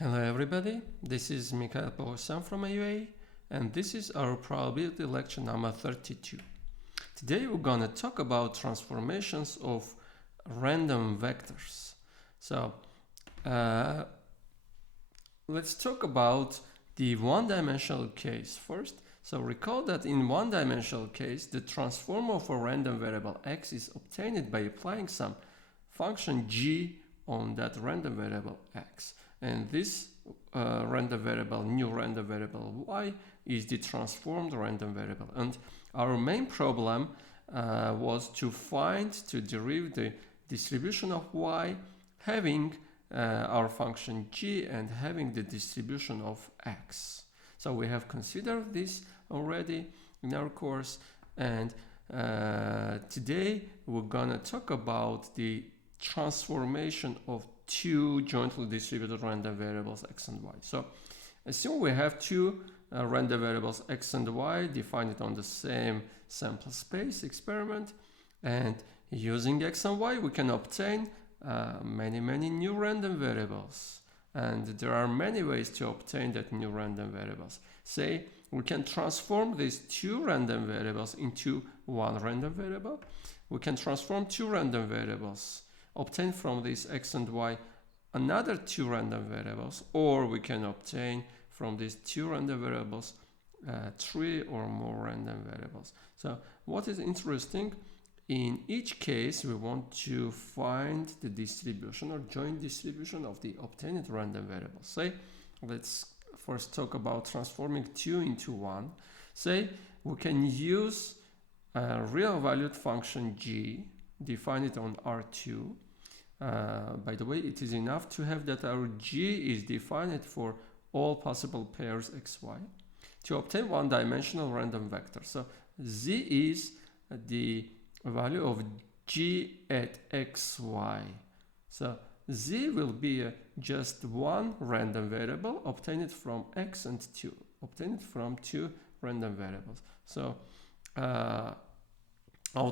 Hello everybody, this is Mikhail from AUA, and this is our probability lecture number 32. Today we're gonna talk about transformations of random vectors. So let's talk about the one-dimensional case first. So recall that in one-dimensional case, the transform of a random variable x is obtained by applying some function g on that random variable x. And this random variable, new random variable y, is the transformed random variable. And our main problem was to derive the distribution of y having our function g and having the distribution of x. So we have considered this already in our course, and today we're gonna talk about the transformation of two jointly distributed random variables x and y. So assume we have two random variables x and y defined on the same sample space experiment, and using x and y we can obtain many new random variables, and there are many ways to obtain that new random variables. Say we can transform these two random variables into one random variable. We can transform two random variables, obtain from this x and y another two random variables, or we can obtain from these two random variables three or more random variables. So what is interesting, in each case we want to find the distribution or joint distribution of the obtained random variables. Say let's first talk about transforming 2 into 1. Say we can use a real valued function g, define it on R2. By the way, it is enough to have that our g is defined for all possible pairs xy to obtain one-dimensional random vector. So z is the value of g at xy. So z will be just one random variable obtained from x and 2, obtained from two random variables. So out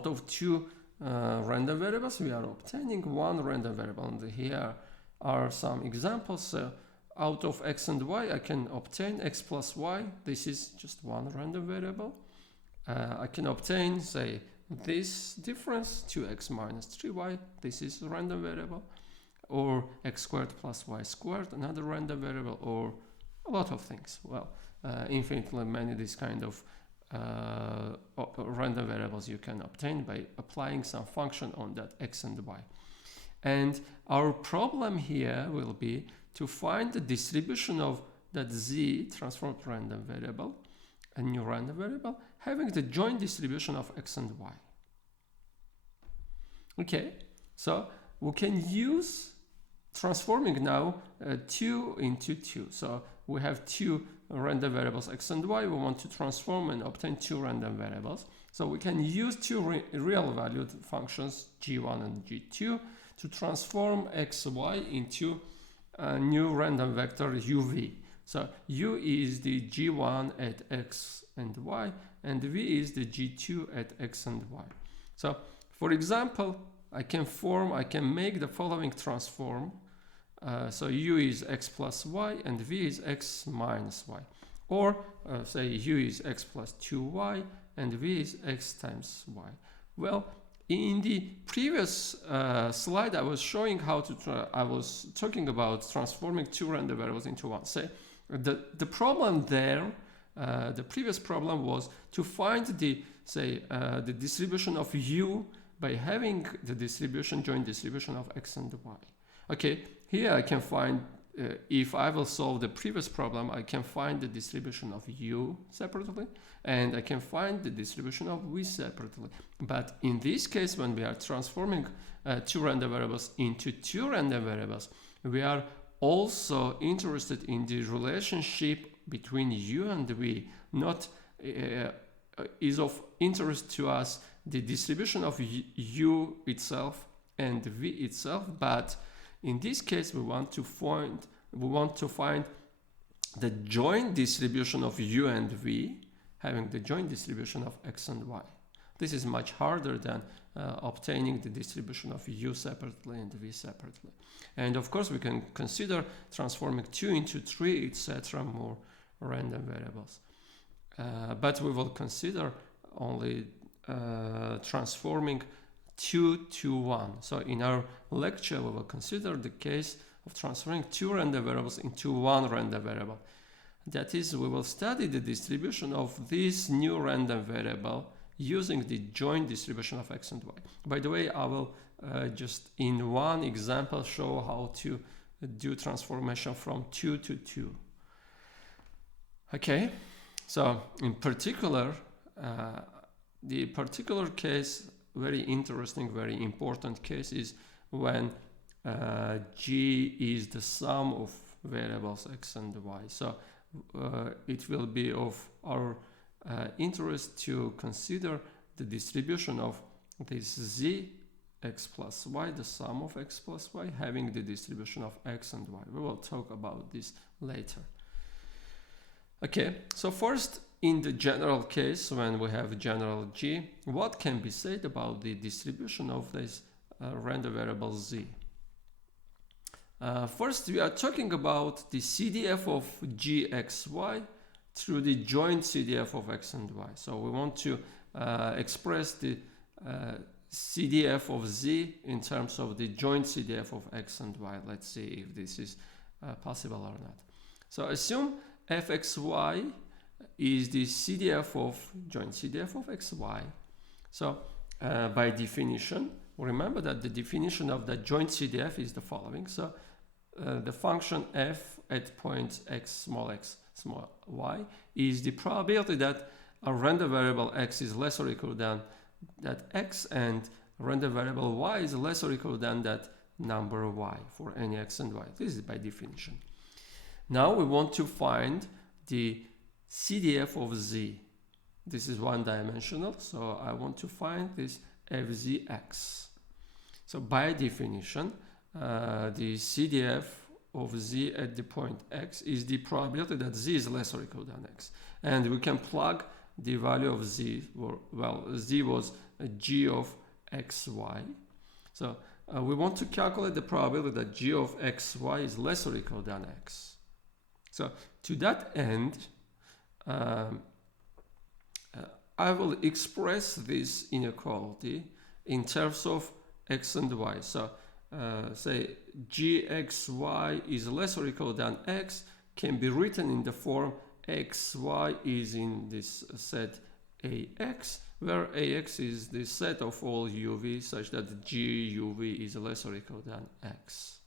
of two random variables we are obtaining one random variable, and here are some examples. So out of x and y I can obtain x plus y, this is just one random variable. I can obtain, say, this difference 2x minus 3y, this is a random variable, or x squared plus y squared, another random variable, or a lot of things. Well, infinitely many this kind of random variables you can obtain by applying some function on that x and y. And our problem here will be to find the distribution of that z transformed random variable, a new random variable, having the joint distribution of x and y. Okay, so we can use transforming now 2 into 2. So we have two random variables x and y. We want to transform and obtain two random variables. So we can use two real valued functions g1 and g2 to transform x, y into a new random vector uv. So u is the g1 at x and y, and v is the g2 at x and y. So for example, I can make the following transform. So u is x plus y and v is x minus y. Or say u is x plus 2y and v is x times y. Well, in the previous slide I was showing how to, I was talking about transforming two random variables into one. Say the problem there, the previous problem was to find the, say, the distribution of u by having the distribution, joint distribution of x and y. Okay, here I can find, if I will solve the previous problem, I can find the distribution of u separately, and I can find the distribution of v separately. But in this case, when we are transforming two random variables into two random variables, we are also interested in the relationship between u and v. Not is of interest to us the distribution of u itself and v itself, but in this case we want to find the joint distribution of u and v, having the joint distribution of x and y. This is much harder than obtaining the distribution of U separately and V separately. And of course, we can consider transforming 2 into 3, etc., more random variables. But we will consider only transforming 2 to 1. So in our lecture, we will consider the case of transferring 2 random variables into 1 random variable. That is, we will study the distribution of this new random variable using the joint distribution of x and y. By the way, I will just in one example show how to do transformation from 2 to 2. Okay, so in particular, the particular case, very interesting, very important case, is when g is the sum of variables x and y. So it will be of our interest to consider the distribution of this z x plus y, the sum of x plus y, having the distribution of x and y. We will talk about this later. Okay, so first, in the general case, when we have general g, what can be said about the distribution of this random variable z? First, we are talking about the CDF of gxy through the joint CDF of x and y. So we want to express the CDF of z in terms of the joint CDF of x and y. Let's see if this is possible or not. So assume fxy is the CDF of joint CDF of xy. So by definition, remember that the definition of the joint CDF is the following. So the function f at points x small y is the probability that a random variable x is less or equal than that x, and random variable y is less or equal than that number y for any x and y. This is by definition. Now we want to find the CDF of z. This is one dimensional, so I want to find this fzx. So by definition, the CDF of z at the point x is the probability that z is less or equal than x. And we can plug the value of z, well, z was a g of xy. So we want to calculate the probability that g of xy is less or equal than x. So to that end, I will express this inequality in terms of x and y. So say gxy is less or equal than x can be written in the form xy is in this set ax, where ax is the set of all uv such that guv is less or equal than x.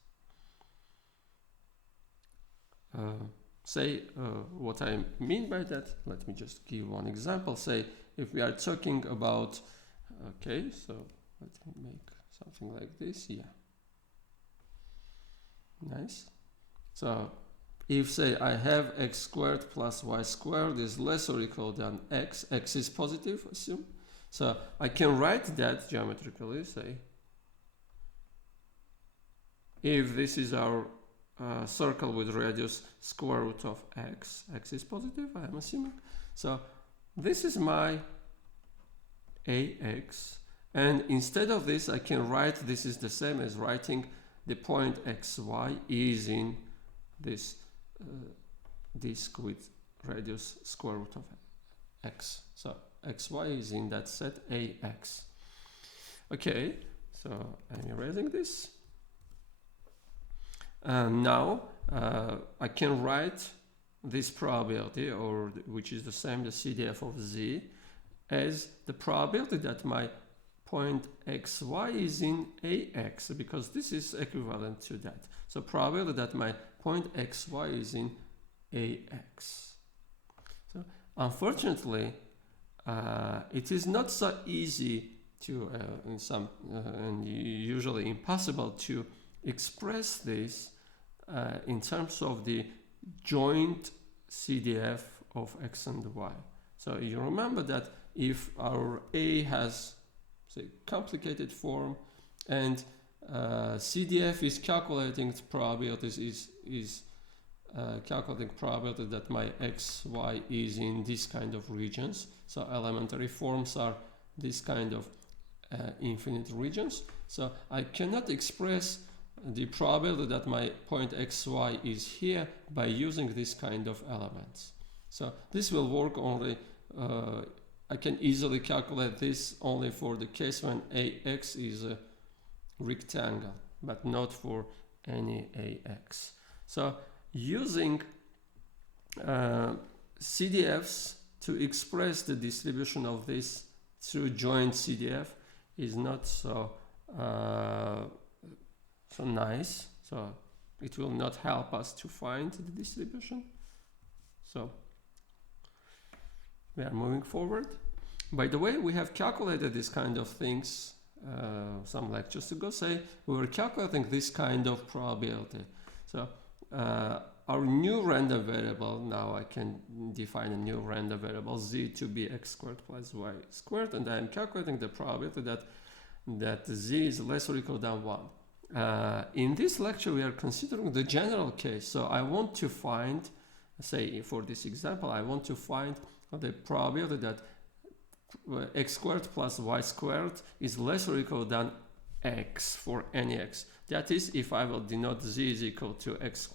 What I mean by that, let me just give one example. Say if we are talking about, okay, so let me make something like this, yeah. Nice. So if say I have x squared plus y squared is less or equal than x, x is positive, assume. So I can write that geometrically, say, if this is our circle with radius square root of x, x is positive, I am assuming. So this is my ax, and instead of this I can write this is the same as writing the point xy is in this disk with radius square root of x. So xy is in that set ax. Okay, so I'm erasing this. Now I can write this probability, or which is the same, the CDF of z, as the probability that my point xy is in ax, because this is equivalent to that. So probability that my point xy is in ax. So unfortunately, it is not so easy to, and usually impossible to express this in terms of the joint CDF of x and y. So you remember that if our A has, say, complicated form and CDF is calculating probabilities, is calculating probability that my xy is in this kind of regions. So elementary forms are this kind of infinite regions. So I cannot express the probability that my point xy is here by using this kind of elements. So this will work only, I can easily calculate this only for the case when AX is a rectangle, but not for any AX. So using CDFs to express the distribution of this through joint CDF is not so nice. So it will not help us to find the distribution. So we are moving forward. By the way, we have calculated this kind of things some lectures ago. Say we were calculating this kind of probability. So our new random variable, now I can define a new random variable z to be x squared plus y squared, and I am calculating the probability that z is less or equal than 1. In this lecture we are considering the general case, so I want to find, say for this example, I want to find the probability that x squared plus y squared is less or equal than x for any x. That is, if I will denote z is equal to x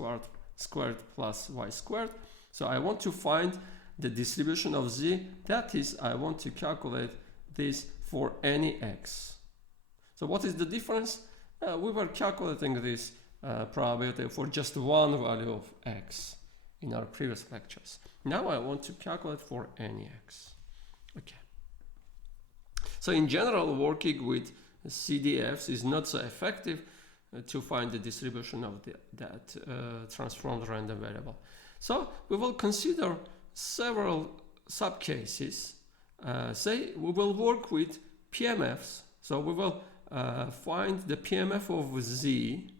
squared plus y squared. So I want to find the distribution of z. That is, I want to calculate this for any x. So what is the difference? We were calculating this probability for just one value of x in our previous lectures. Now I want to calculate for any x. Okay. So in general, working with CDFs is not so effective to find the distribution of that transformed random variable. So we will consider several subcases. Say we will work with PMFs. So we will find the PMF of z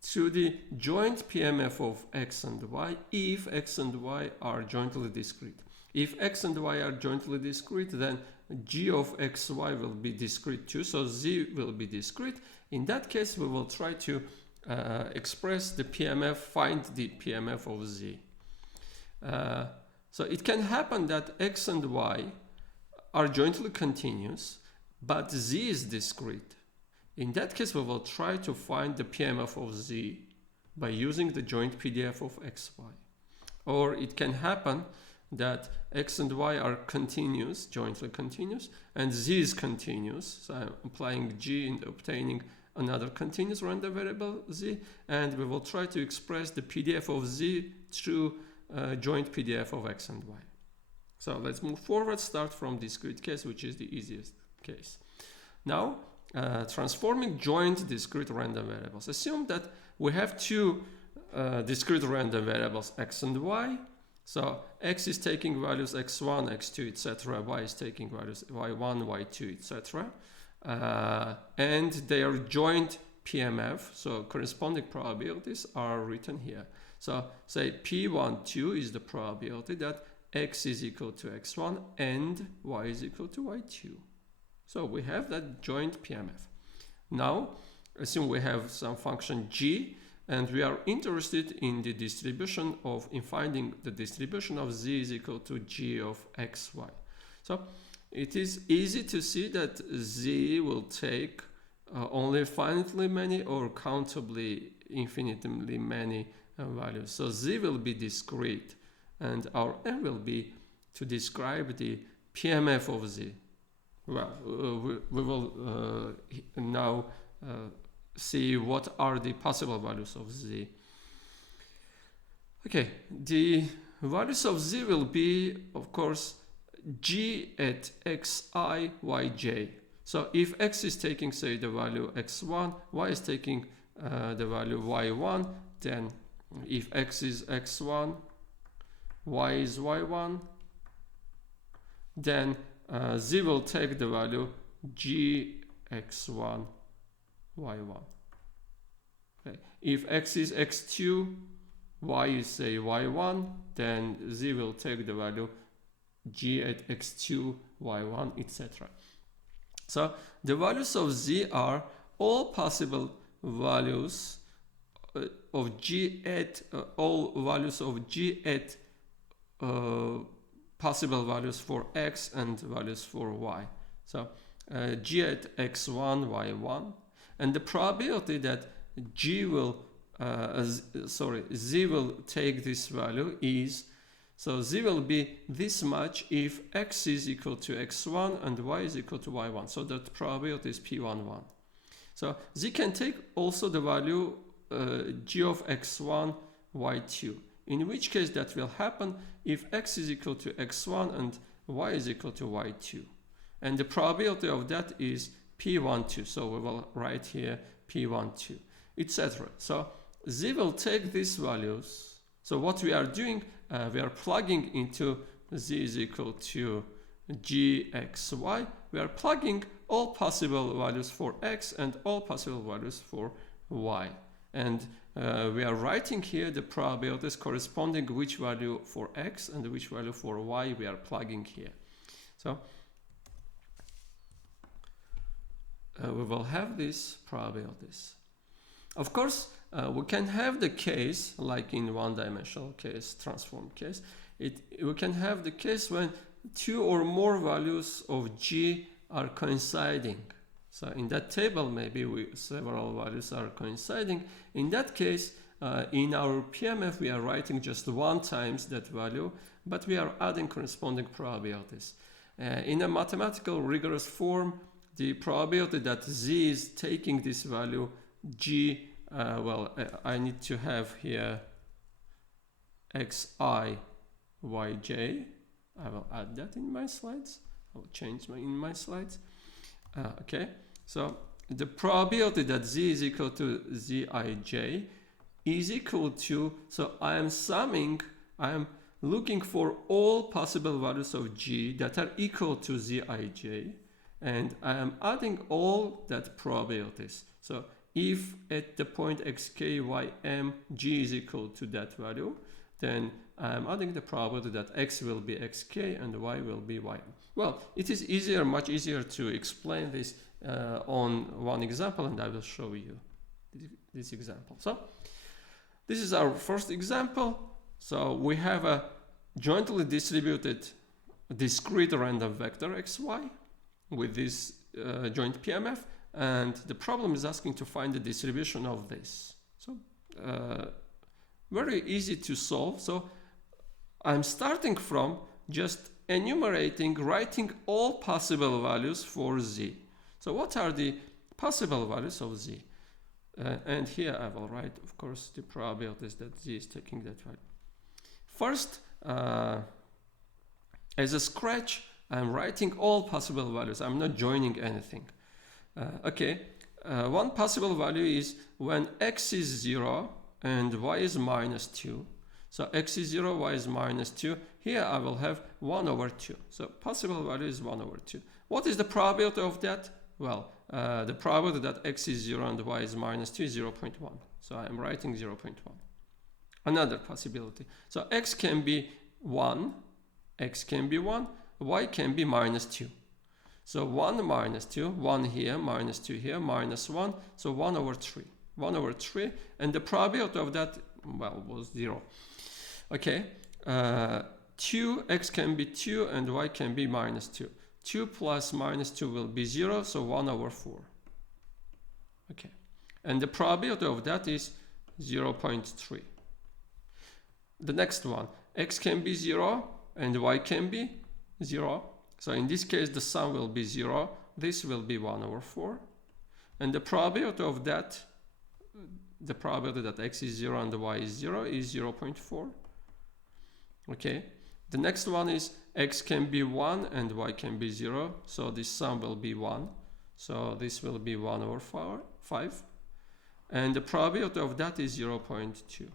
through the joint PMF of x and y if x and y are jointly discrete. If x and y are jointly discrete, then g of xy will be discrete too, so z will be discrete. In that case, we will try to express the PMF, find the PMF of z. So it can happen that x and y are jointly continuous, but z is discrete. In that case, we will try to find the PMF of z by using the joint PDF of xy. Or it can happen that x and y are continuous, jointly continuous, and z is continuous. So I'm applying g and obtaining another continuous random variable z, and we will try to express the PDF of z through joint PDF of x and y. So let's move forward, start from discrete case, which is the easiest case. Now, transforming joint discrete random variables. Assume that we have two discrete random variables, x and y. So x is taking values x1, x2, etc. Y is taking values y1, y2, etc. And they are joint PMF, so corresponding probabilities are written here. So say P12 is the probability that x is equal to x1 and y is equal to y2. So we have that joint PMF. Now, assume we have some function g, and we are interested in the distribution of, in finding the distribution of z is equal to g of xy. So it is easy to see that z will take only finitely many or countably infinitely many values. So z will be discrete, and our aim will be to describe the PMF of z. Well, we will now see what are the possible values of z. Okay, the values of z will be, of course, g at xi, yj. So if x is taking, say, the value x1, y is taking the value y1, then if x is x1, y is y1, then z will take the value gx1, y1. Okay. If x is x2, y is, say, y1, then z will take the value g at x2, y1, etc. So the values of z are all possible values of g at all values of g at possible values for x and values for y. So g at x1, y1, and the probability that z will take this value is, so z will be this much if x is equal to x1 and y is equal to y1. So that probability is p11. So z can take also the value g of x1, y2, in which case that will happen if x is equal to x1 and y is equal to y2. And the probability of that is p12. So we will write here p12, etc. So z will take these values. So what we are doing, we are plugging into z is equal to gxy. We are plugging all possible values for x and all possible values for y. And we are writing here the probabilities corresponding which value for x and which value for y we are plugging here. So we will have these probabilities. Of course, we can have the case, like in one-dimensional case, transform case, we can have the case when two or more values of g are coinciding. So in that table, maybe several values are coinciding. In that case, in our PMF, we are writing just one times that value, but we are adding corresponding probabilities. In a mathematical rigorous form, the probability that z is taking this value g, I need to have here xi, yj. I will add that in my slides. I will change in my slides. Okay, so the probability that z is equal to zij is equal to, so I am looking for all possible values of g that are equal to zij, and I am adding all that probabilities. So if at the point xk, ym, g is equal to that value, then I am adding the probability that x will be xk and y will be ym. Well, it is easier, much easier to explain this on one example, and I will show you this example. So this is our first example. So we have a jointly distributed discrete random vector xy with this joint PMF, and the problem is asking to find the distribution of this. So very easy to solve. So I'm starting from just enumerating, writing all possible values for z. So what are the possible values of z? And here I will write, of course, the probabilities that z is taking that value. First, as a scratch, I'm writing all possible values. I'm not joining anything. One possible value is when x is 0 and y is minus 2. So x is 0, y is minus 2. Here I will have 1 over 2. So possible value is 1 over 2. What is the probability of that? Well, the probability that x is 0 and y is minus 2 is 0.1. So I am writing 0.1. Another possibility. So x can be 1, y can be minus 2. So 1 minus 2, 1 here, minus 2 here, minus 1, so 1 over 3. 1 over 3, and the probability of that, well, was 0. Okay, 2, x can be 2 and y can be minus 2. 2 plus minus 2 will be 0, so 1 over 4. Okay, and the probability of that is 0.3. The next one, x can be 0 and y can be 0. So in this case, the sum will be 0. This will be 1 over 4. And the probability of that, the probability that x is 0 and y is 0 is 0.4. Okay. The next one is x can be 1 and y can be 0. So this sum will be 1. So this will be 1 over 5. And the probability of that is 0.2.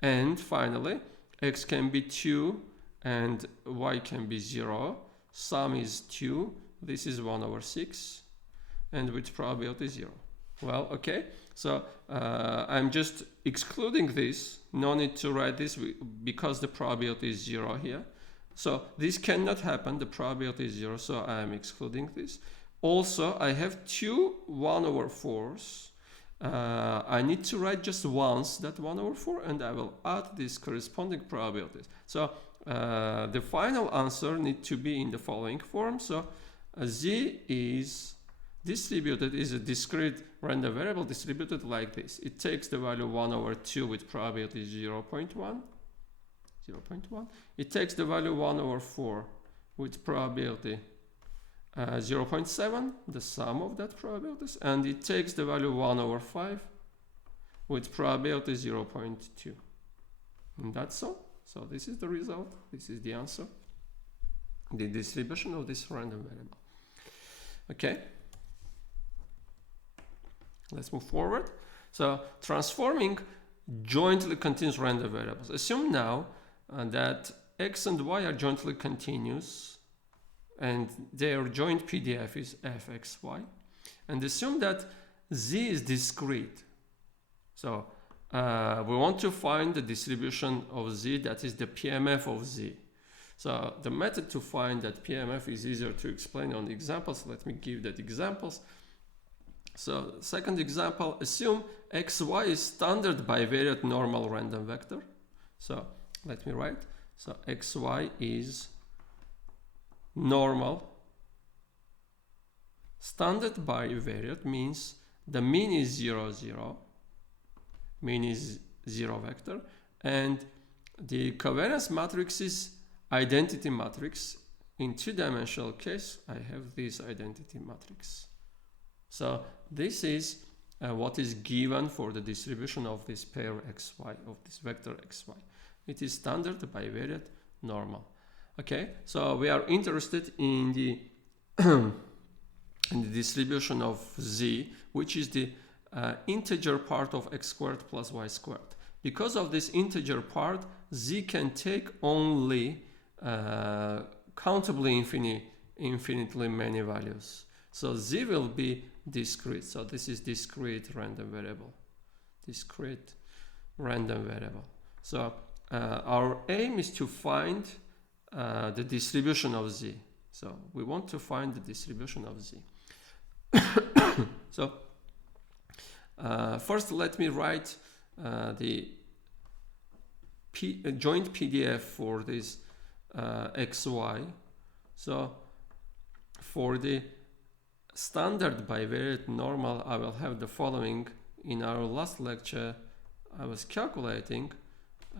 And finally, x can be 2 and y can be 0. Sum is 2. This is 1 over 6. And with probability 0. Well, okay. So I'm just excluding this. No need to write this because the probability is 0 here. So this cannot happen. The probability is 0. So I am excluding this. Also, I have two 1 over 4s. I need to write just once that 1 over 4, and I will add these corresponding probabilities. So the final answer needs to be in the following form. So Z is distributed, is a discrete random variable distributed like this. It takes the value 1 over 2 with probability 0.1. It takes the value 1 over 4 with probability 0.7, the sum of that probabilities, and it takes the value 1 over 5 with probability 0.2. And that's all. So this is the result. This is the answer. The distribution of this random variable. Okay. Let's move forward. So transforming jointly continuous random variables. Assume now that x and y are jointly continuous and their joint PDF is fxy, and assume that z is discrete. So we want to find the distribution of z, that is the PMF of z. So the method to find that PMF is easier to explain on the examples. Let me give that examples. So second example, assume xy is standard bivariate normal random vector. So let me write. So xy is normal. Standard bivariate means the mean is 0, 0. Mean is 0 vector. And the covariance matrix is identity matrix. In two-dimensional case, I have this identity matrix. So this is what is given for the distribution of this pair xy, of this vector xy. It is standard bivariate normal. Okay, so we are interested in the in the distribution of z, which is the integer part of x squared plus y squared. Because of this integer part, z can take only countably infinitely many values. So z will be discrete. So this is discrete random variable. Discrete random variable. So our aim is to find the distribution of z. So we want to find the distribution of z. So first let me write the joint PDF for this xy. So for the standard bivariate normal, I will have the following. In our last lecture, I was calculating,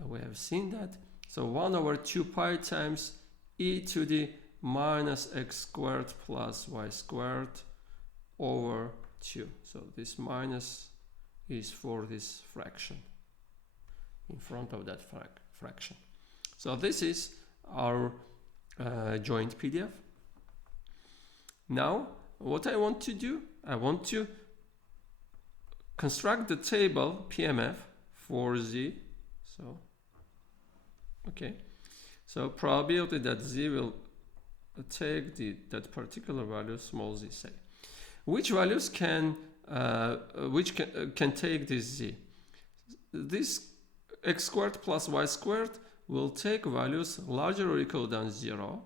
we have seen that. So 1 over 2 pi times e to the minus x squared plus y squared over 2. So this minus is for this fraction in front of that fraction. So this is our joint PDF. Now, what I want to do, I want to construct the table PMF for z. So, okay. So probability that z will take that particular value, small z, say. Which values can take this z? This x squared plus y squared will take values larger or equal than 0.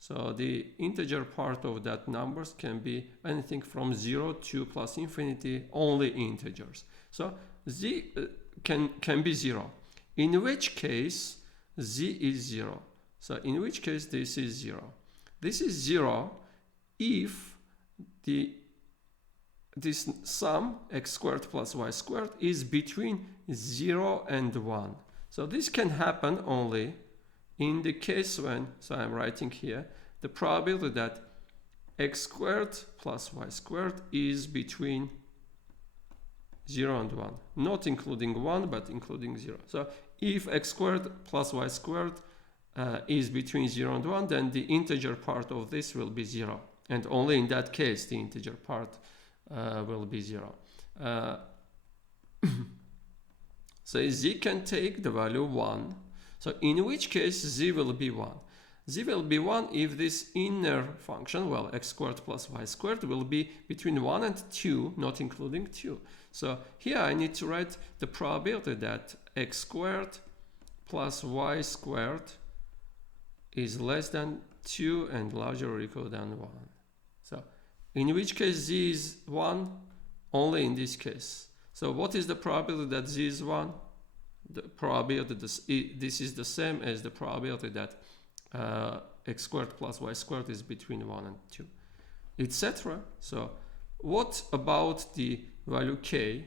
So the integer part of that numbers can be anything from 0 to plus infinity, only integers. So z can be 0, in which case z is 0. So in which case this is 0. This is 0 if this sum x squared plus y squared is between 0 and 1. So this can happen only in the case when, so I'm writing here, the probability that x squared plus y squared is between 0 and 1. Not including 1, but including 0. So if x squared plus y squared is between 0 and 1, then the integer part of this will be 0. And only in that case the integer part will be 0. So z can take the value 1. So in which case z will be 1. Z will be 1 if this inner function, well, x squared plus y squared, will be between 1 and 2, not including 2. So here I need to write the probability that x squared plus y squared is less than 2 and larger or equal than 1. So in which case z is 1? Only in this case. So what is the probability that z is 1? The probability this is the same as the probability that x squared plus y squared is between 1 and 2. etc. So what about the value k,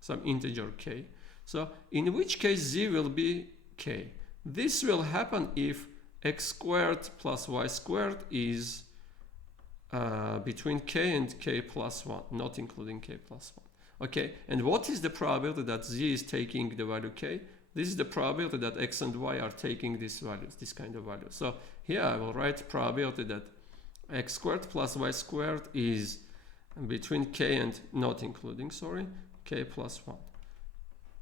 some integer k? So in which case z will be k. This will happen if x squared plus y squared is between k and k plus 1, not including k plus 1. Okay, and what is the probability that z is taking the value k? This is the probability that x and y are taking these values, this kind of value. So here I will write probability that x squared plus y squared is between k and, not including, sorry, k plus 1,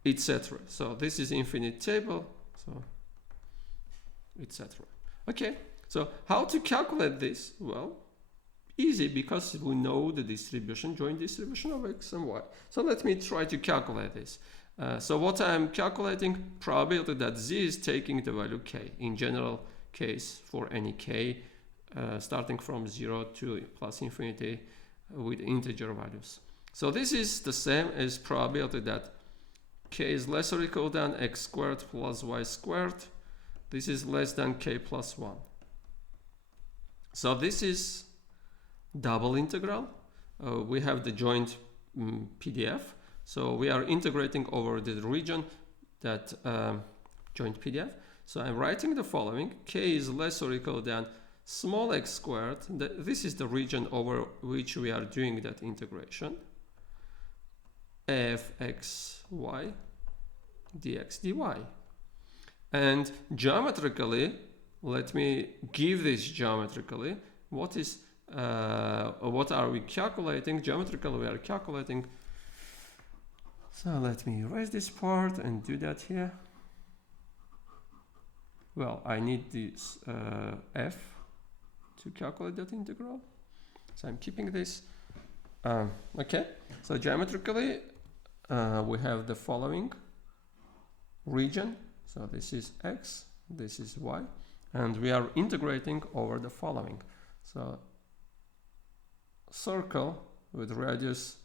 etc. So this is infinite table, so etc. Okay, so how to calculate this? Well, easy, because we know the distribution, joint distribution of x and y. So let me try to calculate this. So what I'm calculating, probability that z is taking the value k, in general case for any k, starting from 0 to plus infinity with integer values. So this is the same as probability that k is less or equal than x squared plus y squared. This is less than k plus 1. So this is double integral. We have the joint PDF. So we are integrating over the region that joint PDF. So I'm writing the following: k is less or equal than small x squared. This is the region over which we are doing that integration. fxy dx dy. And geometrically, let me give this geometrically. What are we calculating? Geometrically, we are calculating. So let me erase this part and do that here. Well, I need this f to calculate that integral. So I'm keeping this. Okay, so geometrically, we have the following region. So this is x, this is y, and we are integrating over the following. So circle with radius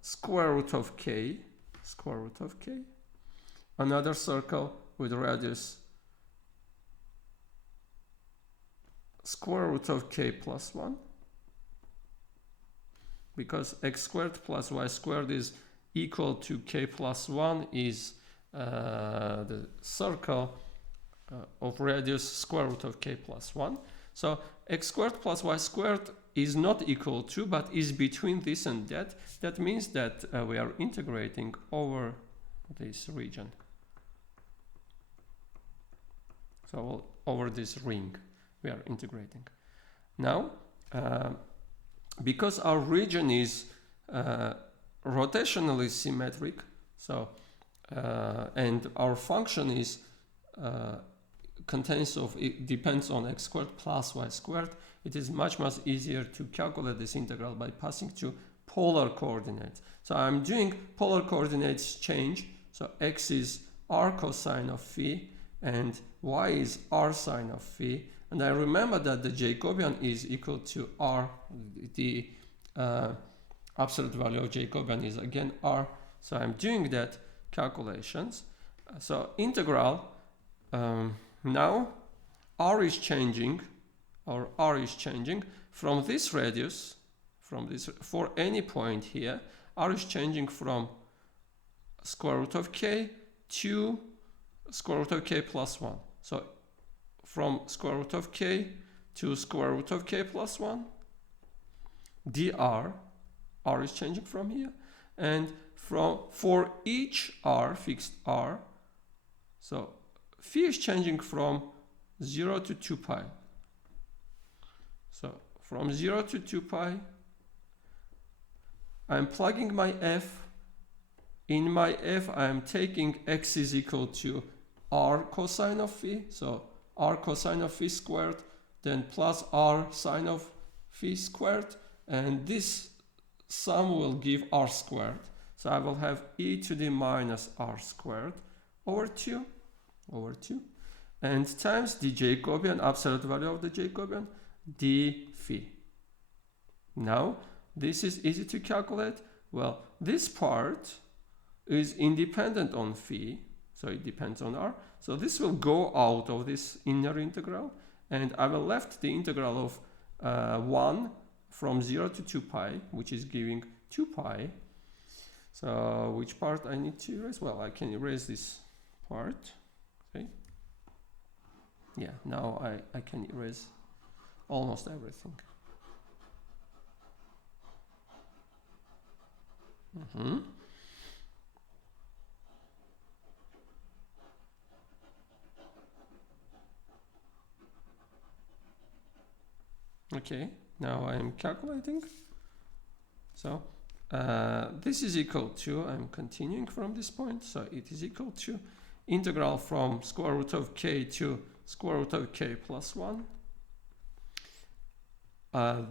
square root of k, another circle with radius square root of k plus 1, because x squared plus y squared is equal to k plus 1 is the circle of radius square root of k plus 1. So x squared plus y squared is not equal to, but is between this and that. That means that we are integrating over this region. So over this ring we are integrating. Now, because our region is rotationally symmetric, so and our function is it depends on x squared plus y squared, it is much easier to calculate this integral by passing to polar coordinates. So I'm doing polar coordinates change. So x is r cosine of phi and y is r sine of phi. And I remember that the Jacobian is equal to r. The absolute value of Jacobian is again r. So I'm doing that calculations. So integral, now r is changing, or r is changing from this radius, for any point here, r is changing from square root of k to square root of k plus 1. So from square root of k to square root of k plus 1, dr, r is changing from here, and for each r, fixed r, so phi is changing from 0 to 2 pi. So from 0 to 2 pi, I'm plugging my f. In my f, I'm taking x is equal to r cosine of phi, so r cosine of phi squared, then plus r sine of phi squared, and this sum will give r squared. So I will have e to the minus r squared over 2, and times the Jacobian, absolute value of the Jacobian, d phi. Now, this is easy to calculate. Well, this part is independent on phi, so it depends on r. So this will go out of this inner integral, and I will left the integral of 1 from 0 to 2 pi, which is giving 2 pi. So which part I need to erase? Well, I can erase this part. Okay. Yeah, now I can erase almost everything. Okay, now I'm calculating. So this is equal to, I'm continuing from this point, so it is equal to integral from square root of k to square root of k plus 1.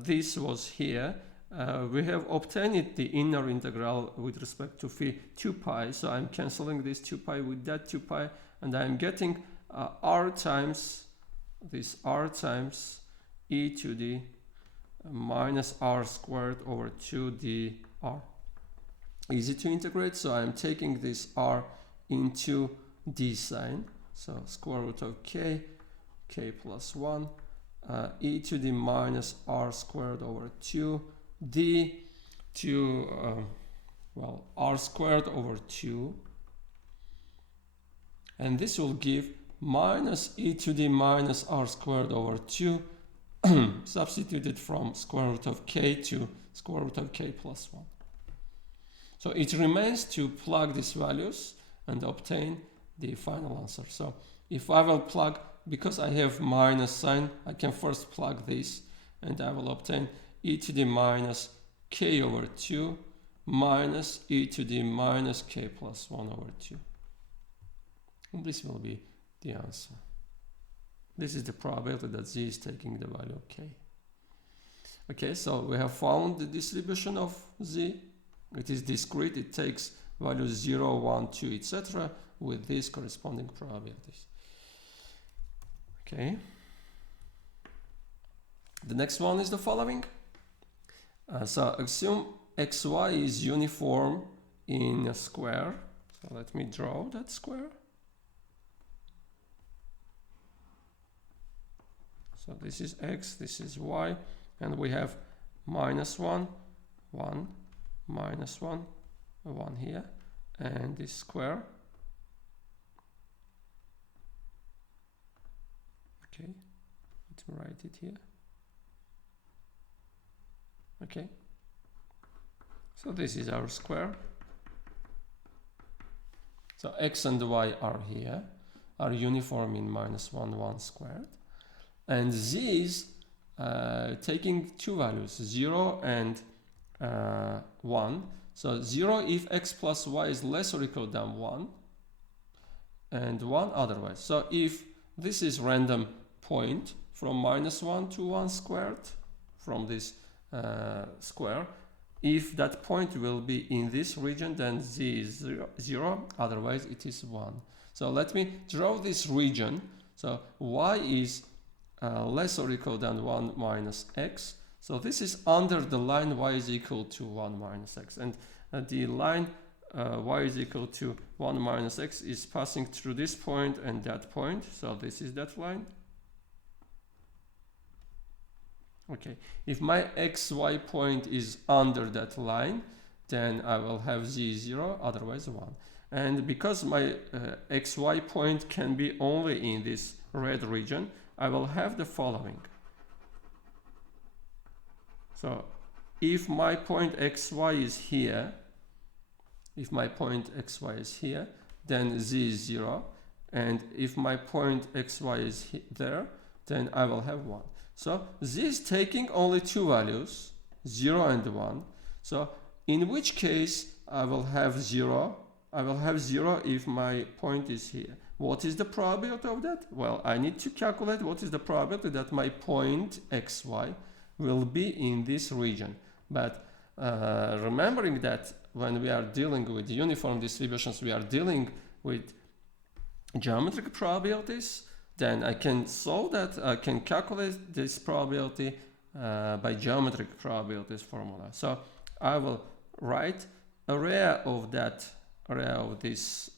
This was here. We have obtained the inner integral with respect to phi 2 pi, so I'm cancelling this 2 pi with that 2 pi, and I'm getting r times this r times e to the minus r squared over 2dr. Easy to integrate, so I'm taking this r into d sign, so square root of k plus 1, e to the minus r squared over 2 d to well, r squared over 2, and this will give minus e to the minus r squared over 2 substituted from square root of k to square root of k plus 1. So it remains to plug these values and obtain the final answer. So if I will plug, because I have minus sign, I can first plug this, and I will obtain e to the minus k over 2 minus e to the minus k plus 1 over 2. And this will be the answer. This is the probability that z is taking the value of k. Okay, so we have found the distribution of z. It is discrete. It takes values 0, 1, 2, etc. with these corresponding probabilities. Okay. The next one is the following. So assume xy is uniform in a square. So let me draw that square. So this is x, this is y, and we have minus 1, 1, minus 1, 1 here, and this square. Okay, let me write it here. Okay, so this is our square. So x and y are here, are uniform in minus 1, 1 squared. And z is taking two values, 0 and 1. So 0 if x plus y is less or equal than 1, and 1 otherwise. So if this is random point from minus 1 to 1 squared from this square, if that point will be in this region, then z is 0, otherwise it is 1. So let me draw this region. So y is less or equal than 1 minus x. So this is under the line y is equal to 1 minus x. And the line y is equal to 1 minus x is passing through this point and that point. So this is that line. Okay, if my xy point is under that line, then I will have z 0, otherwise 1. And because my xy point can be only in this red region, I will have the following. So if my point xy is here, then z is 0. And if my point xy is there, then I will have 1. So z is taking only two values, 0 and 1. So in which case I will have 0. I will have 0 if my point is here. What is the probability of that? Well, I need to calculate what is the probability that my point xy will be in this region. But remembering that when we are dealing with uniform distributions, we are dealing with geometric probabilities, then I can solve that, I can calculate this probability by geometric probabilities formula. So I will write area of this,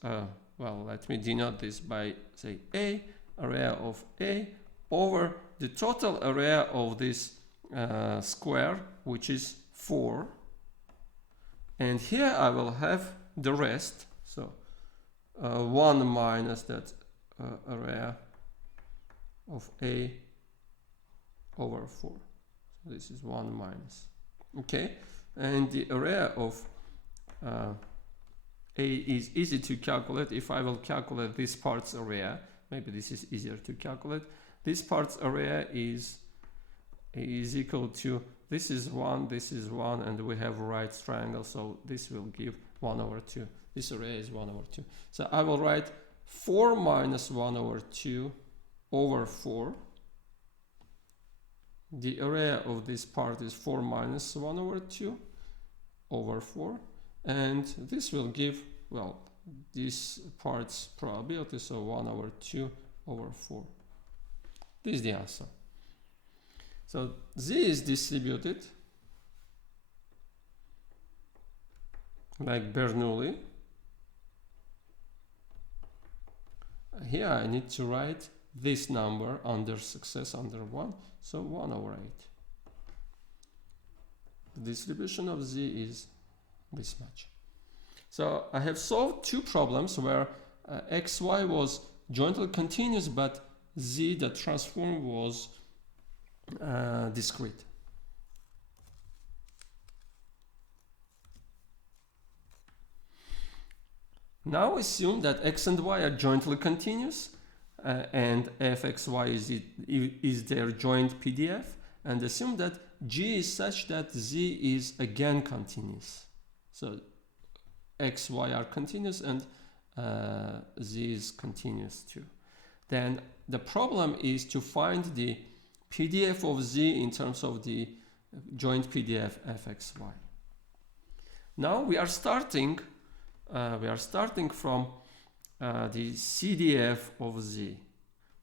well, let me denote this by, say, A, area of A, over the total area of this square, which is 4. And here I will have the rest. So 1 minus that area of A over 4. So this is 1 minus. Okay, and the area of A is easy to calculate. If I will calculate this part's area, maybe this is easier to calculate. This part's area is equal to, this is 1, and we have a right triangle, so this will give 1 over 2. This area is 1 over 2. So I will write 4 minus 1 over 2 over 4. The area of this part is 4 minus 1 over 2 over 4. And this will give, well, this part's probability, so 1 over 2 over 4. This is the answer. So Z is distributed like Bernoulli. Here I need to write this number under success under 1, so 1 over 8. The distribution of Z is this much. So I have solved two problems where xy was jointly continuous, but Z, the transform, was discrete. Now assume that x and y are jointly continuous and fxy is their joint PDF, and assume that G is such that Z is again continuous. So x, y are continuous and Z is continuous too. Then the problem is to find the PDF of Z in terms of the joint PDF fxy. Now we are starting from the CDF of Z.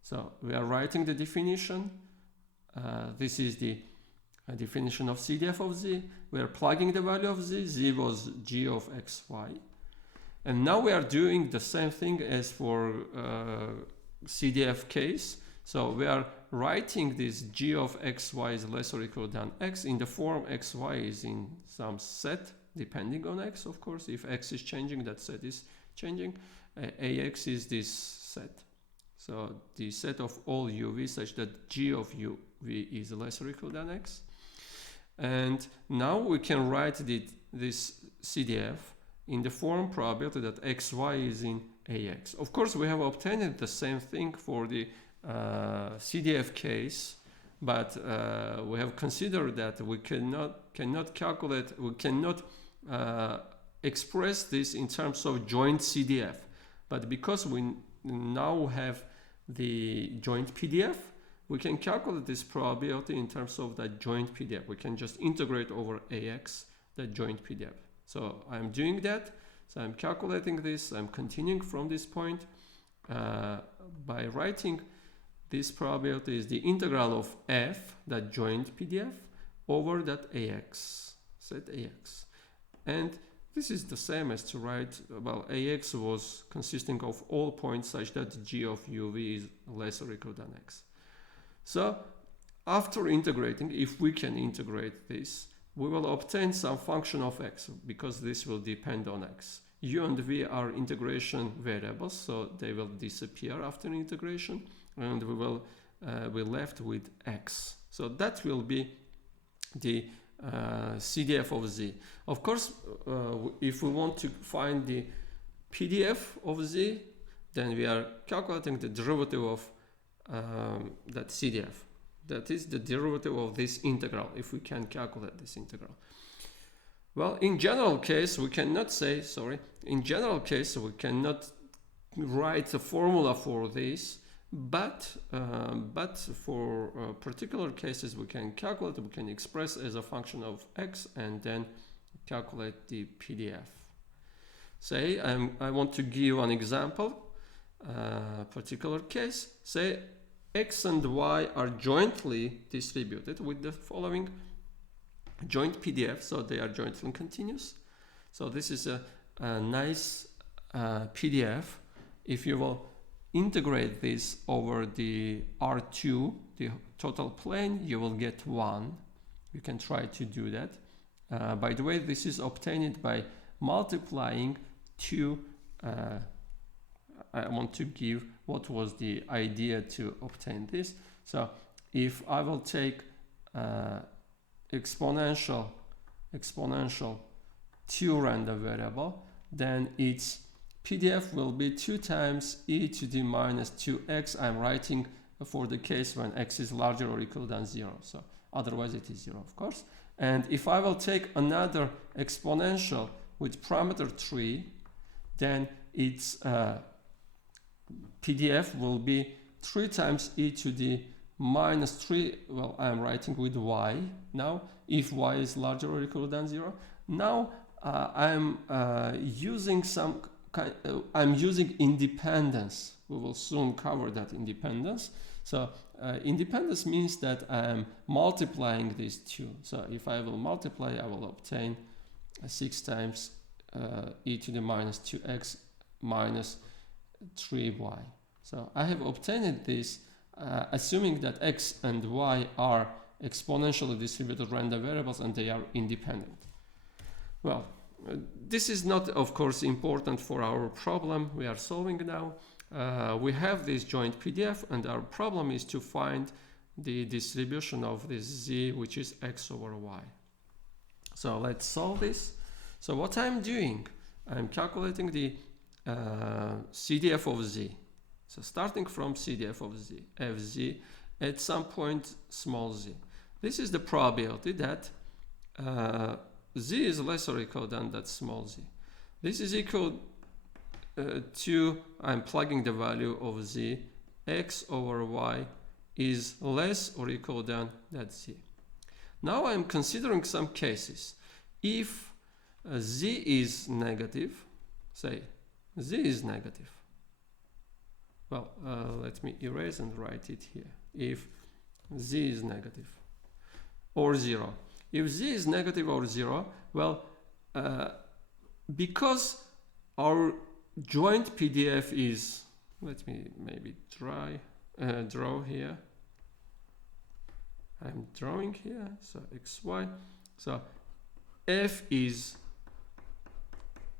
So we are writing the definition. This is the definition of CDF of Z. We are plugging the value of Z. Z was G of xy. And now we are doing the same thing as for CDF case. So we are writing this G of xy is less or equal than x in the form xy is in some set depending on x, of course. If x is changing, that set is changing. Ax is this set. So the set of all uv such that G of uv is less or equal than x. And now we can write this CDF in the form probability that xy is in Ax. Of course, we have obtained the same thing for the CDF case, but we have considered that we cannot calculate, we cannot express this in terms of joint CDF. But because we now have the joint PDF, we can calculate this probability in terms of that joint PDF. We can just integrate over Ax the joint PDF. So I'm doing that. So I'm calculating this. I'm continuing from this point by writing this probability is the integral of f, that joint PDF, over that Ax, set Ax. And this is the same as to write, well, Ax was consisting of all points such that G of uv is less or equal than x. So after integrating, if we can integrate this, we will obtain some function of x because this will depend on x. U and v are integration variables, so they will disappear after integration, and we will be left with x. So that will be the CDF of Z. Of course, if we want to find the PDF of Z, then we are calculating the derivative of that CDF. That is the derivative of this integral, if we can calculate this integral. Well, in general case, we cannot say, in general case, we cannot write a formula for this, but for particular cases, we can calculate, we can express as a function of x and then calculate the PDF. Say, I want to give an example, particular case. Say, x and y are jointly distributed with the following joint PDF, so they are jointly continuous. So this is a nice PDF. If you will integrate this over the R2, the total plane, you will get 1. You can try to do that. By the way, this is obtained by multiplying two. I want to give what was the idea to obtain this. So if I will take exponential 2 random variable, then its PDF will be 2 times e to the minus 2x. I'm writing for the case when x is larger or equal than 0. So otherwise it is 0, of course. And if I will take another exponential with parameter 3, then its PDF will be 3 times e to the minus 3. Well, I'm writing with y now, if y is larger or equal than 0. Now I'm using I'm using independence. We will soon cover that independence. So independence means that I'm multiplying these two. So if I will multiply, I will obtain 6 times e to the minus 2x minus 3y. So I have obtained this assuming that x and y are exponentially distributed random variables and they are independent. Well, this is not, of course, important for our problem we are solving now. We have this joint PDF and our problem is to find the distribution of this z, which is x over y. So let's solve this. So what I'm doing, I'm calculating the CDF of z. So starting from CDF of z, fz at some point small z. This is the probability that z is less or equal than that small z. This is equal to, I'm plugging the value of z, x over y is less or equal than that z. Now I'm considering some cases. If z is negative, say z is negative. Well, let me erase and write it here. If z is negative or 0. If z is negative or 0, well, because our joint PDF is, let me maybe draw here. I'm drawing here, so xy. So f is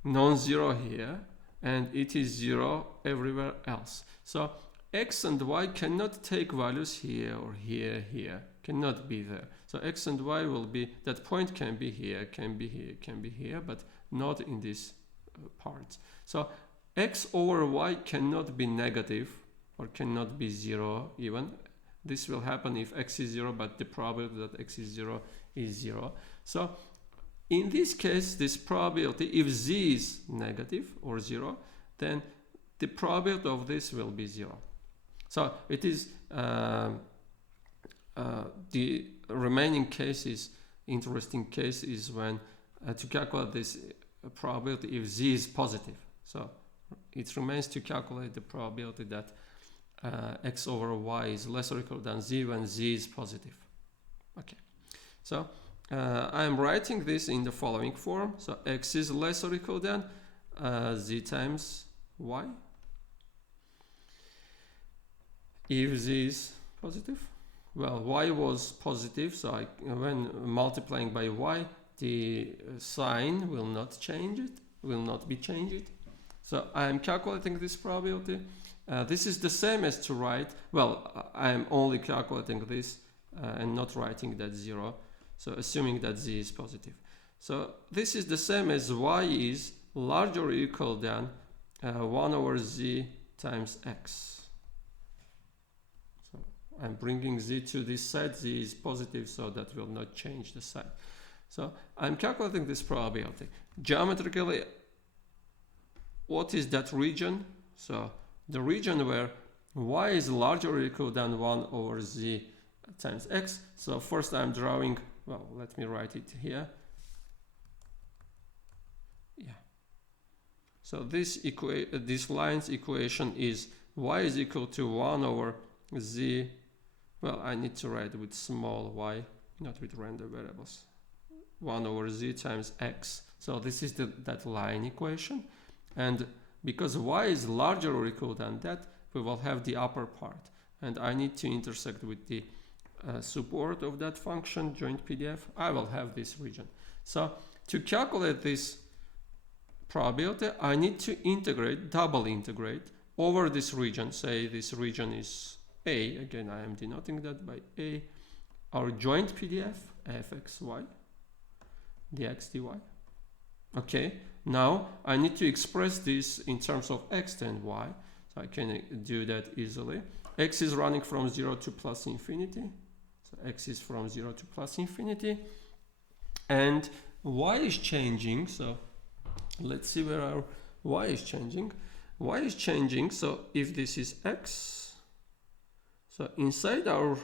non-zero here, and it is 0 everywhere else. So x and y cannot take values here or here, cannot be there. So x and y will be, that point can be here, can be here, can be here, but not in this part. So x over y cannot be negative or cannot be 0 even. This will happen if x is 0, but the probability that x is 0 is 0. So in this case, this probability, if z is negative or 0, then the probability of this will be 0. So it is the remaining case is, interesting case is when to calculate this probability if z is positive. So it remains to calculate the probability that x over y is less or equal than z when z is positive. Okay, so I am writing this in the following form. So x is less or equal than z times y. If z is positive, well, y was positive, so when multiplying by y, the sign will not change it, will not be changed. So I am calculating this probability. This is the same as to write, well, I am only calculating this and not writing that 0. So assuming that z is positive. So this is the same as y is larger or equal than 1 over z times x. So I'm bringing z to this side, z is positive, so that will not change the sign. So I'm calculating this probability. Geometrically, what is that region? So the region where y is larger or equal than 1 over z times x. So first I'm drawing, well, let me write it here. Yeah. So this line's equation is y is equal to 1 over z. Well, I need to write with small y, not with random variables. 1 over z times x. So this is that line equation. And because y is larger or equal than that, we will have the upper part. And I need to intersect with the support of that function, joint PDF, I will have this region. So to calculate this probability, I need to integrate, double integrate over this region. Say this region is A, again I am denoting that by A, our joint PDF, fxy, dx dy. Okay, now I need to express this in terms of x and y, so I can do that easily. X is running from 0 to plus infinity, so x is from 0 to plus infinity, and y is changing, so let's see where our y is changing. Y is changing, so if this is x, so inside our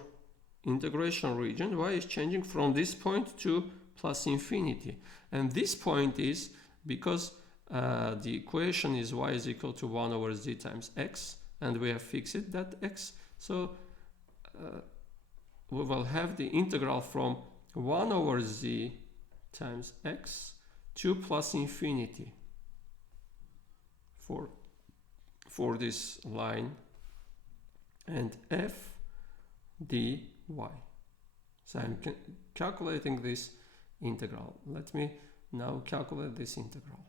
integration region, y is changing from this point to plus infinity. And this point is because the equation is y is equal to 1 over z times x, and we have fixed that x. So we will have the integral from 1 over z times x to plus infinity for this line, and f dy. So I'm calculating this integral. Let me now calculate this integral.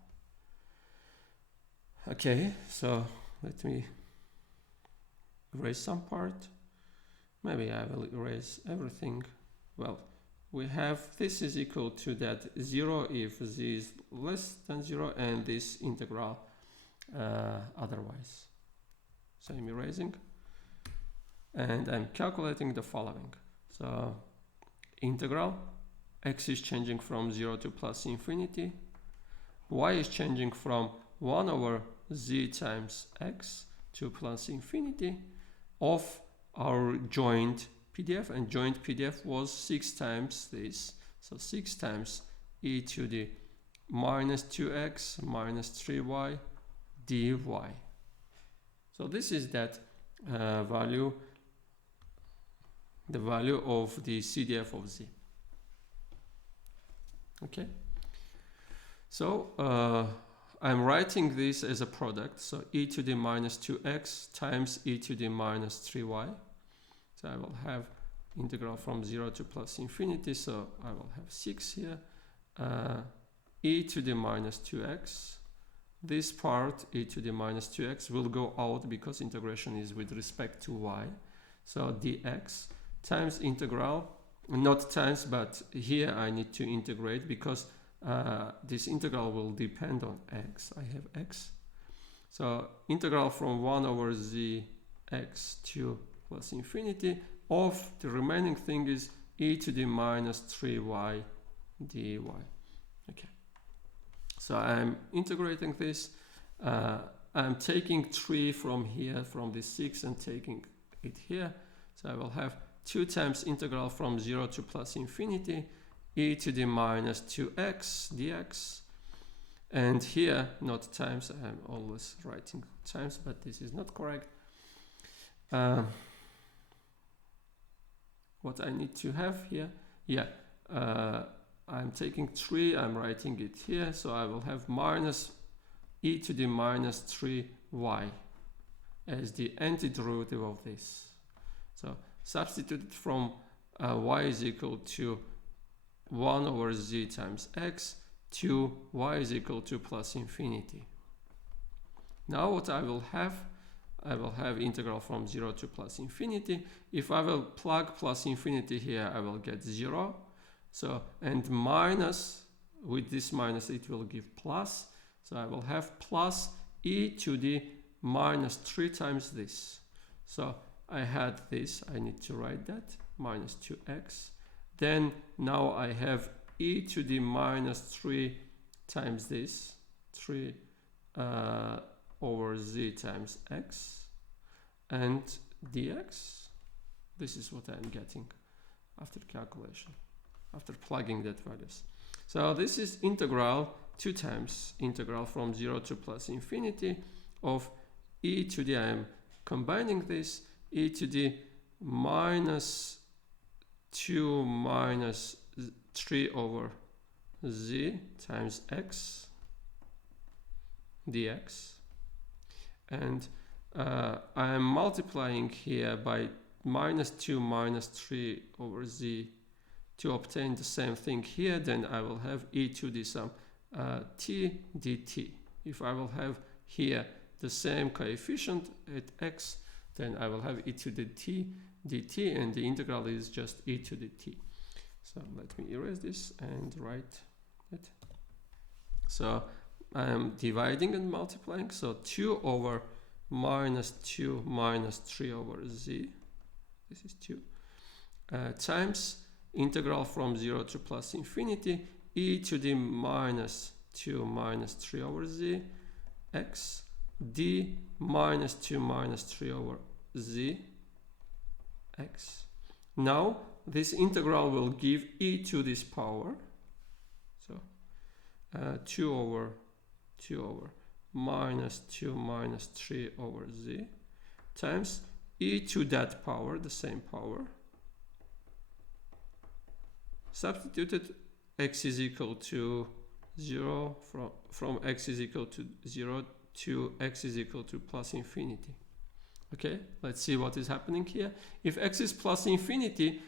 Okay, so let me erase some part. Maybe I will erase everything. Well, we have this is equal to that 0 if z is less than 0, and this integral otherwise. So I'm erasing, and I'm calculating the following. So integral, x is changing from 0 to plus infinity, y is changing from 1 over z times x to plus infinity of our joint PDF, and joint PDF was 6 times this, so 6 times e to the minus 2x minus 3y dy. So this is that value, the value of the CDF of z. Okay, so I'm writing this as a product, so e to the minus 2x times e to the minus 3y. So I will have integral from 0 to plus infinity, so I will have 6 here, e to the minus 2x. This part, e to the minus 2x, will go out because integration is with respect to y. So dx times integral, not times, but here I need to integrate because this integral will depend on x. I have x. So integral from 1 over z x to plus infinity of the remaining thing is e to the minus 3y dy. Okay. So I'm integrating this. I'm taking 3 from here, from this 6, and taking it here. So I will have 2 times integral from 0 to plus infinity, e to the minus 2x dx. And here, not times, I'm always writing times, but this is not correct. What I need to have here, I'm taking 3, I'm writing it here, so I will have minus e to the minus 3y as the antiderivative of this. So substitute from y is equal to 1 over z times x to y is equal to plus infinity. Now what I will have integral from 0 to plus infinity. If I will plug plus infinity here, I will get 0. So, and minus, with this minus it will give plus. So I will have plus e to the minus 3 times this. So I had this, I need to write that, minus 2x. Then now I have e to the minus 3 times this, 3 over z times x, and dx. This is what I'm getting after calculation, after plugging that values. So this is integral 2 times integral from 0 to plus infinity of e to the, I'm combining this, e to the minus 2 minus 3 over z times x dx. And I am multiplying here by minus 2 minus 3 over z to obtain the same thing here, then I will have e to the sum t dt. If I will have here the same coefficient at x, then I will have e to the t dt, and the integral is just e to the t. So let me erase this and write it. So I am dividing and multiplying, so 2 over minus 2 minus 3 over z, this is 2, times integral from 0 to plus infinity e to the minus 2 minus 3 over z x d minus 2 minus 3 over z x. Now this integral will give e to this power, so 2 over minus 2 minus 3 over z times e to that power, the same power, substituted x is equal to 0 from x is equal to 0 to x is equal to plus infinity. Okay, let's see what is happening here. If x is plus infinity,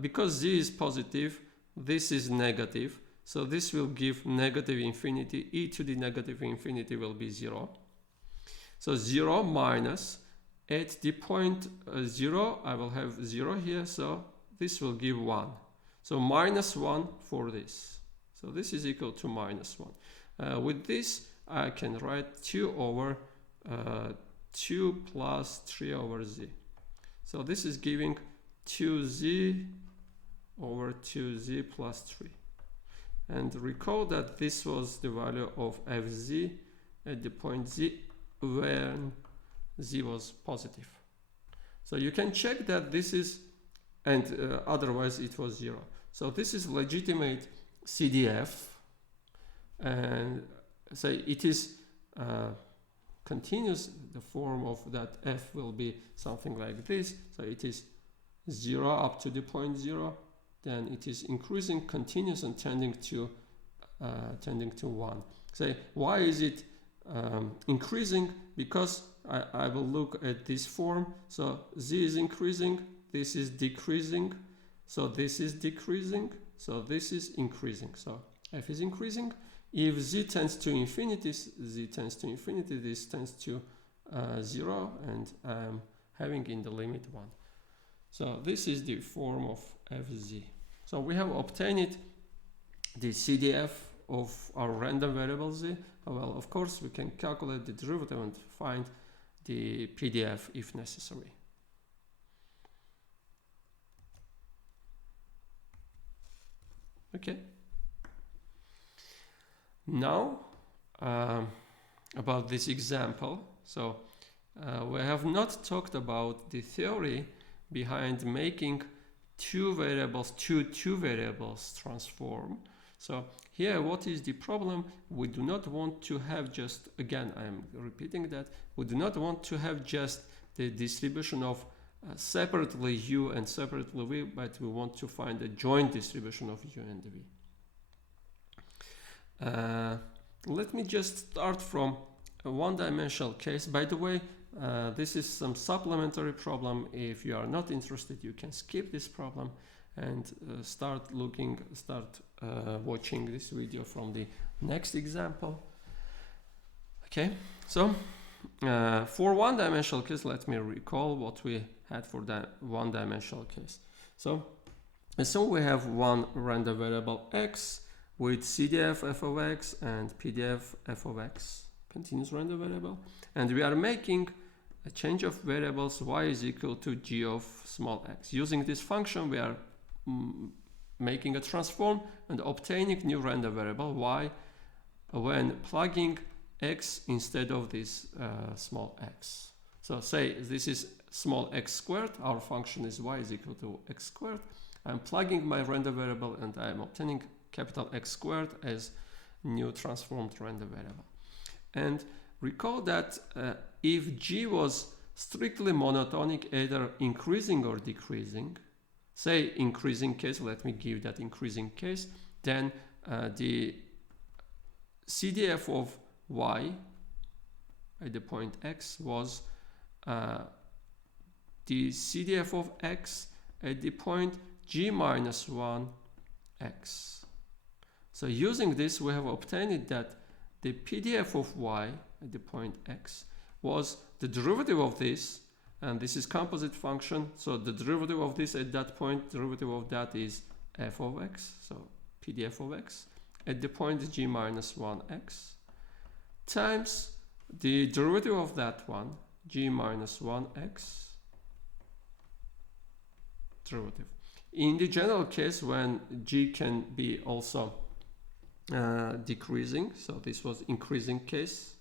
because z is positive, this is negative, so this will give negative infinity. E to the negative infinity will be 0. So 0 minus, at the point 0, I will have 0 here, so this will give 1. So minus 1 for this. So this is equal to minus 1. With this, I can write 2 over 2 plus 3 over z. So this is giving 2z over 2z plus 3. And recall that this was the value of fz at the point z when z was positive. So you can check that this is, and otherwise it was 0. So this is legitimate CDF, and say it is continuous. The form of that f will be something like this. So it is 0 up to the point 0, then it is increasing, continuous, and tending to 1. Say, why is it increasing? Because I will look at this form. So z is increasing, this is decreasing, so this is decreasing, so this is increasing. So f is increasing. If z tends to infinity, this tends to 0, and I'm having in the limit 1. So this is the form of fz. So we have obtained the CDF of our random variable z. Well, of course, we can calculate the derivative and find the PDF if necessary. Okay. Now, about this example. So we have not talked about the theory behind making two variables transform. So here, what is the problem? We do not want to have just, again, I am repeating that, we do not want to have just the distribution of separately u and separately v, but we want to find a joint distribution of u and v. Let me just start from a one-dimensional case. By the way, this is some supplementary problem. If you are not interested, you can skip this problem and start watching this video from the next example. Okay, so for one-dimensional case, let me recall what we had for that one-dimensional case. So we have one random variable x with CDF f of x and PDF f of x, continuous random variable, and we are making a change of variables y is equal to g of small x. Using this function, we are making a transform and obtaining new random variable y when plugging x instead of this small x. So say this is small x squared, our function is y is equal to x squared. I'm plugging my random variable and I'm obtaining capital X squared as new transformed random variable. And recall that if g was strictly monotonic, either increasing or decreasing, say increasing case, let me give that increasing case, then the CDF of y at the point x was the CDF of X at the point G minus 1 X. So using this, we have obtained that the PDF of Y at the point X was the derivative of this, and this is composite function, so the derivative of this at that point, derivative of that is f of x, so PDF of x, at the point G minus 1 X, times the derivative of that one, G minus 1 X, derivative. In the general case, when G can be also decreasing, so this was increasing case.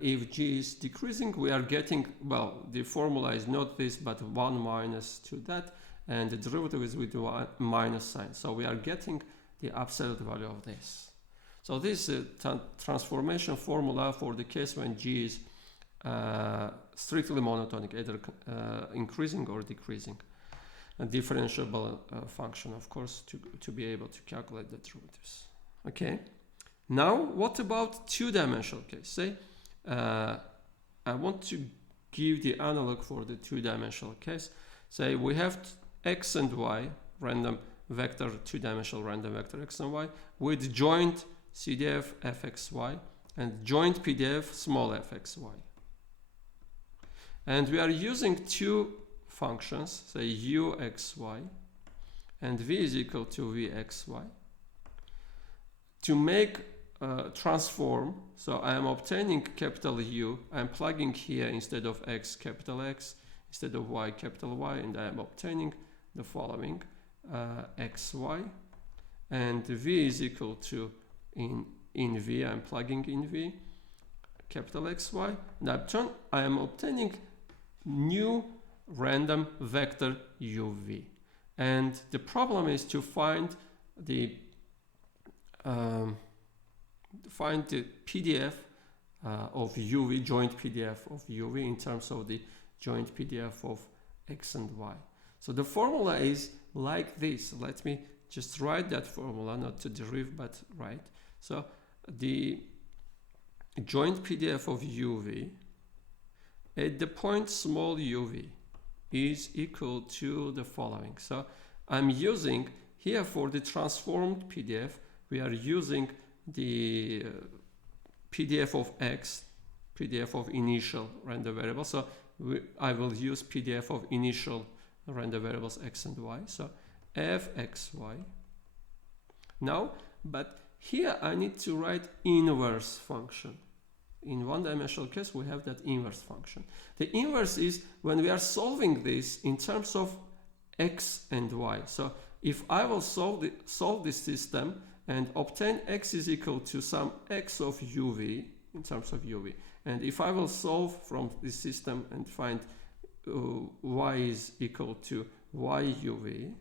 If G is decreasing, we are getting, well, the formula is not this, but 1 minus to that, and the derivative is with the minus sign. So we are getting the absolute value of this. So this is a transformation formula for the case when G is strictly monotonic, either increasing or decreasing. A differentiable function, of course, to be able to calculate the derivatives. Okay. Now, what about two-dimensional case? Say, I want to give the analog for the two-dimensional case. Say we have x and y, random vector, two-dimensional random vector x and y, with joint CDF fxy and joint PDF small fxy. And we are using two functions, say uxy and v is equal to vxy, to make transform. So I am obtaining capital U, I am plugging here instead of x, capital X, instead of y, capital Y, and I am obtaining the following xy, and v is equal to, in v, I am plugging in v, capital XY, and I am obtaining new random vector uv. And the problem is to find the PDF of UV, joint PDF of UV in terms of the joint PDF of X and Y. So the formula is like this. Let me just write that formula, not to derive, but write. So the joint PDF of UV at the point small uv is equal to the following. So I'm using here for the transformed PDF, we are using the PDF of X, PDF of initial random variable. So I will use PDF of initial random variables X and Y. So fxy. Now, but here I need to write inverse function. In one-dimensional case, we have that inverse function. The inverse is when we are solving this in terms of X and Y. So if I will solve this system and obtain X is equal to some X of UV in terms of UV, and if I will solve from this system and find Y is equal to Y UV,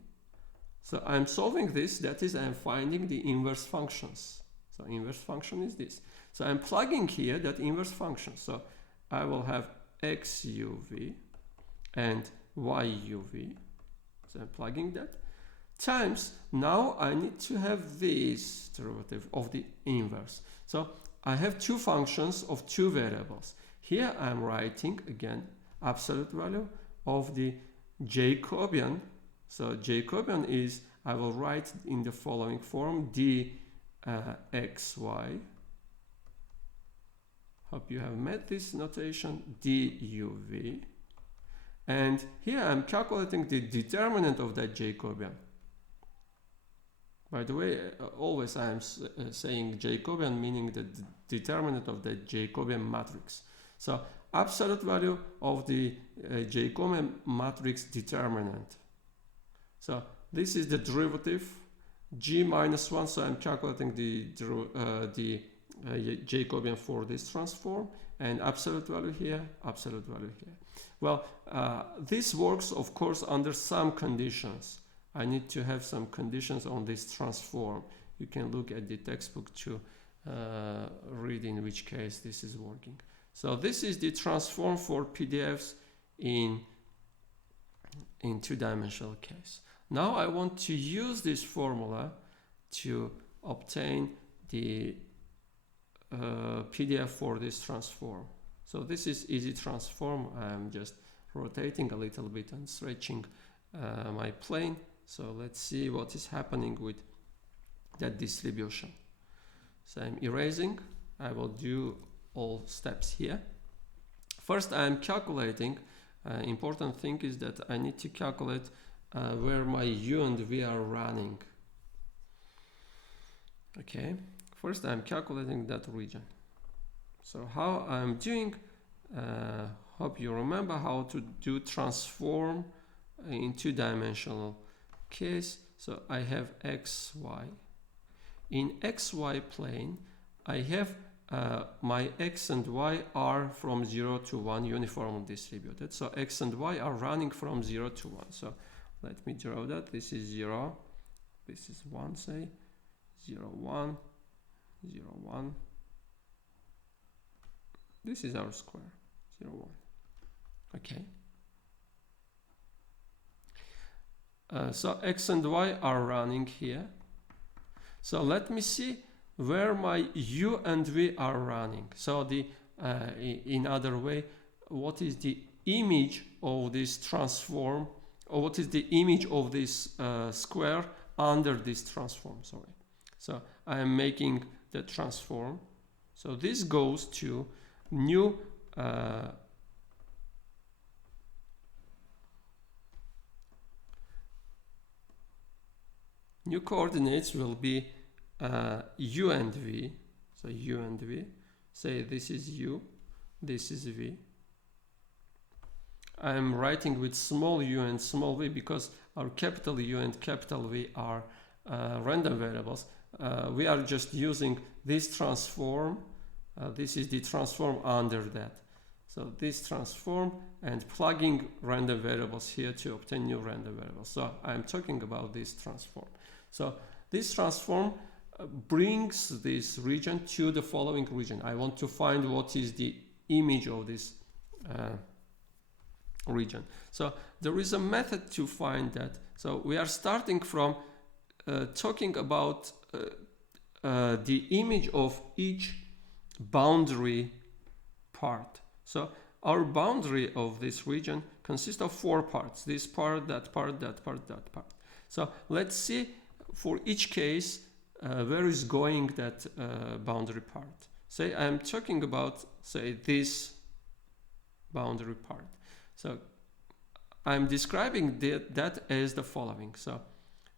so I'm solving this, that is, I'm finding the inverse functions. So inverse function is this. So I'm plugging here that inverse function. So I will have X UV and Y UV. So I'm plugging that. Times, now I need to have this derivative of the inverse. So I have two functions of two variables. Here I'm writing, again, absolute value of the Jacobian. So Jacobian is, I will write in the following form, dxy. Hope you have met this notation, duv. And here I'm calculating the determinant of that Jacobian. By the way, always I am saying Jacobian, meaning the determinant of the Jacobian matrix. So absolute value of the Jacobian matrix determinant. So this is the derivative, G minus 1, so I'm calculating the Jacobian for this transform, and absolute value here, absolute value here. Well, this works, of course, under some conditions. I need to have some conditions on this transform. You can look at the textbook to read in which case this is working. So this is the transform for PDFs in two-dimensional case. Now I want to use this formula to obtain the PDF for this transform. So this is easy transform. I'm just rotating a little bit and stretching my plane. So let's see what is happening with that distribution. So I'm erasing. I will do all steps here. First, I'm calculating. Important thing is that I need to calculate where my U and V are running. Okay, first I'm calculating that region. So how I'm doing, hope you remember how to do transform in two-dimensional case. So I have X, Y. In XY plane, I have my X and Y are from 0 to 1 uniformly distributed. So X and Y are running from 0 to 1. So let me draw that. This is 0. This is 1, say. 0, 1, 0, 1. This is our square. 0, 1. Okay. So X and Y are running here. So let me see where my U and V are running. So the in other way, what is the image of this transform, or what is the image of this square under this transform? Sorry. So I am making the transform. So this goes to new new coordinates will be U and V. So U and V. Say this is U, this is V. I am writing with small u and small v because our capital U and capital V are random variables. We are just using this transform. This is the transform under that. So this transform and plugging random variables here to obtain new random variables. So I'm talking about this transform. So this transform brings this region to the following region. I want to find what is the image of this region. So there is a method to find that. So we are starting from talking about the image of each boundary part. So our boundary of this region consists of 4 parts. This part, that part, that part, that part. So let's see for each case where is going that boundary part. Say I'm talking about, say, this boundary part. So I'm describing that as the following. So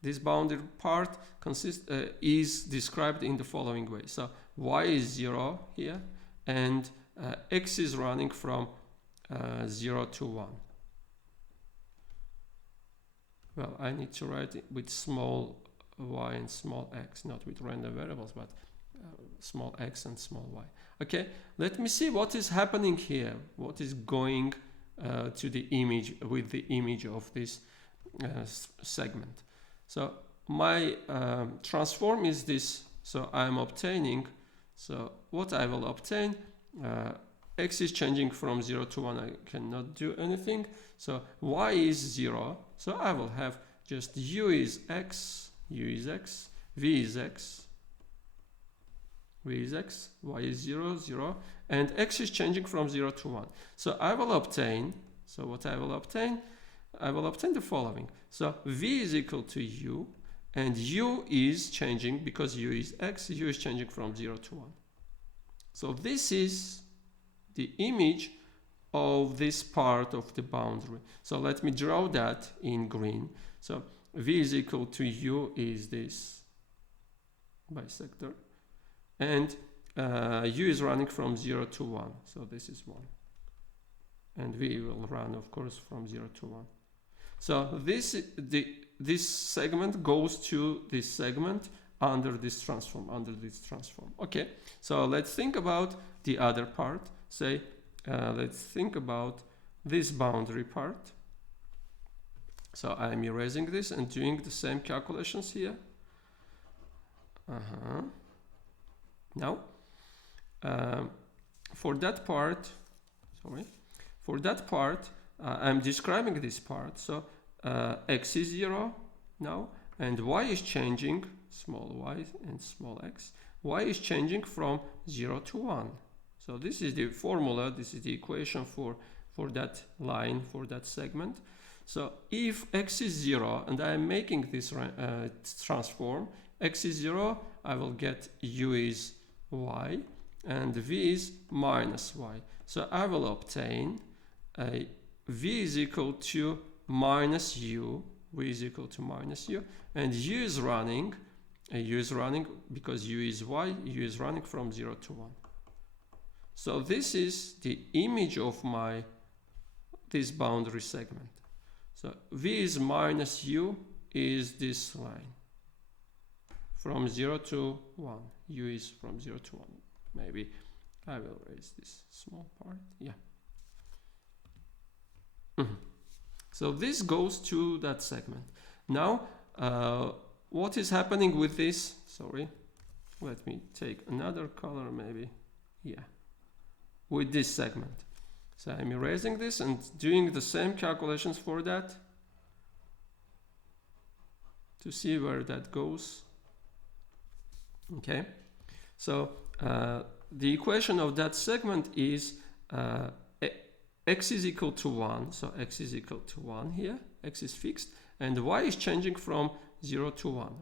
this boundary part is described in the following way. So y is 0 here, and x is running from 0 to 1. Well, I need to write it with small y and small x, not with random variables, but small x and small y. Okay, let me see what is happening here. What is going to the image with the image of this segment. So my transform is this. So I'm obtaining. So what I will obtain, x is changing from 0 to 1. I cannot do anything. So y is 0. So I will have just u is x, u is x, v is x, v is x, y is 0, 0, and x is changing from 0 to 1. So I will obtain, so what I will obtain the following. So v is equal to u, and u is changing because u is x, u is changing from 0 to 1. So this is the image of this part of the boundary. So let me draw that in green. So v is equal to u is this bisector, and u is running from 0 to 1. So this is 1. And v will run, of course, from 0 to 1. So this segment goes to this segment under this transform, Okay, so let's think about the other part. Say, let's think about this boundary part. So I'm erasing this and doing the same calculations here. Now, for that part, I'm describing this part. So x is 0 now, and y is changing, small y and small x. Y is changing from 0 to 1. So this is the formula, this is the equation for for that line, for that segment. So if x is 0 and I am making this transform, x is 0, I will get u is y and v is minus y. So I will obtain a v is equal to minus u, v is equal to minus u, and u is running because u is y, u is running from 0 to 1. So this is the image of this boundary segment. So v is minus u is this line from 0 to 1. U is from 0 to 1. Maybe I will erase this small part. Yeah. So this goes to that segment. Now, what is happening with this? Sorry, let me take another color maybe. Yeah, with this segment. So I'm erasing this and doing the same calculations for that to see where that goes. Okay, so the equation of that segment is x is equal to 1, so x is equal to 1 here, x is fixed, and y is changing from 0 to 1.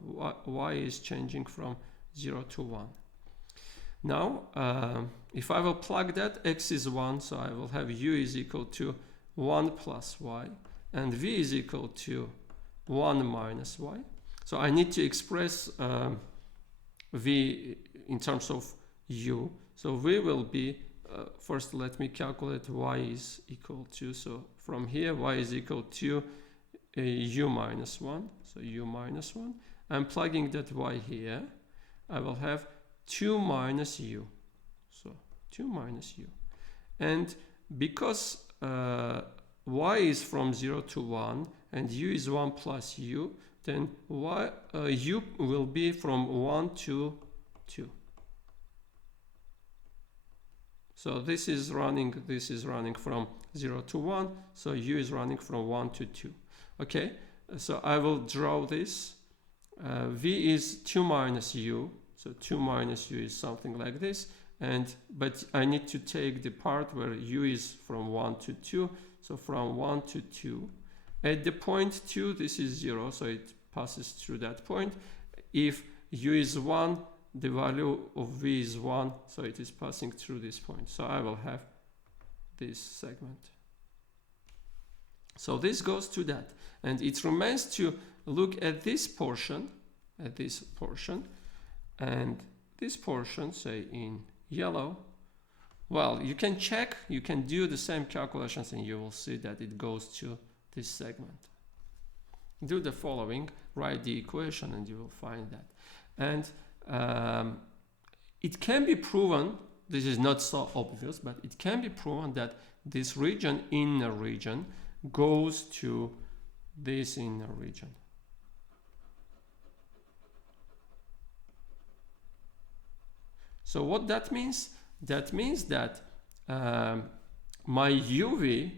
Y is changing from 0 to 1. Now, if I will plug that, x is 1, so I will have u is equal to 1 plus y, and v is equal to 1 minus y. So I need to express v in terms of u. So v will be, first let me calculate y is equal to, so from here y is equal to u minus 1, so u minus 1. I'm plugging that y here. I will have 2 minus u, so 2 minus u. And because y is from 0 to 1 and u is 1 plus u, then u will be from 1 to 2. So this is running from 0 to 1, so u is running from 1 to 2. Okay, so I will draw this. V is 2 minus u, so 2 minus u is something like this, but I need to take the part where u is from 1 to 2, so from 1 to 2. At the point 2, this is 0, so it passes through that point. If u is 1, the value of v is 1, so it is passing through this point. So I will have this segment. So this goes to that. And it remains to look at this portion, and this portion, say in yellow. Well, you can check, you can do the same calculations and you will see that it goes to this segment. Do the following, write the equation and you will find that. And it can be proven, this is not so obvious, but it can be proven that this region, inner region, goes to this inner region. So what that means? That means that my UV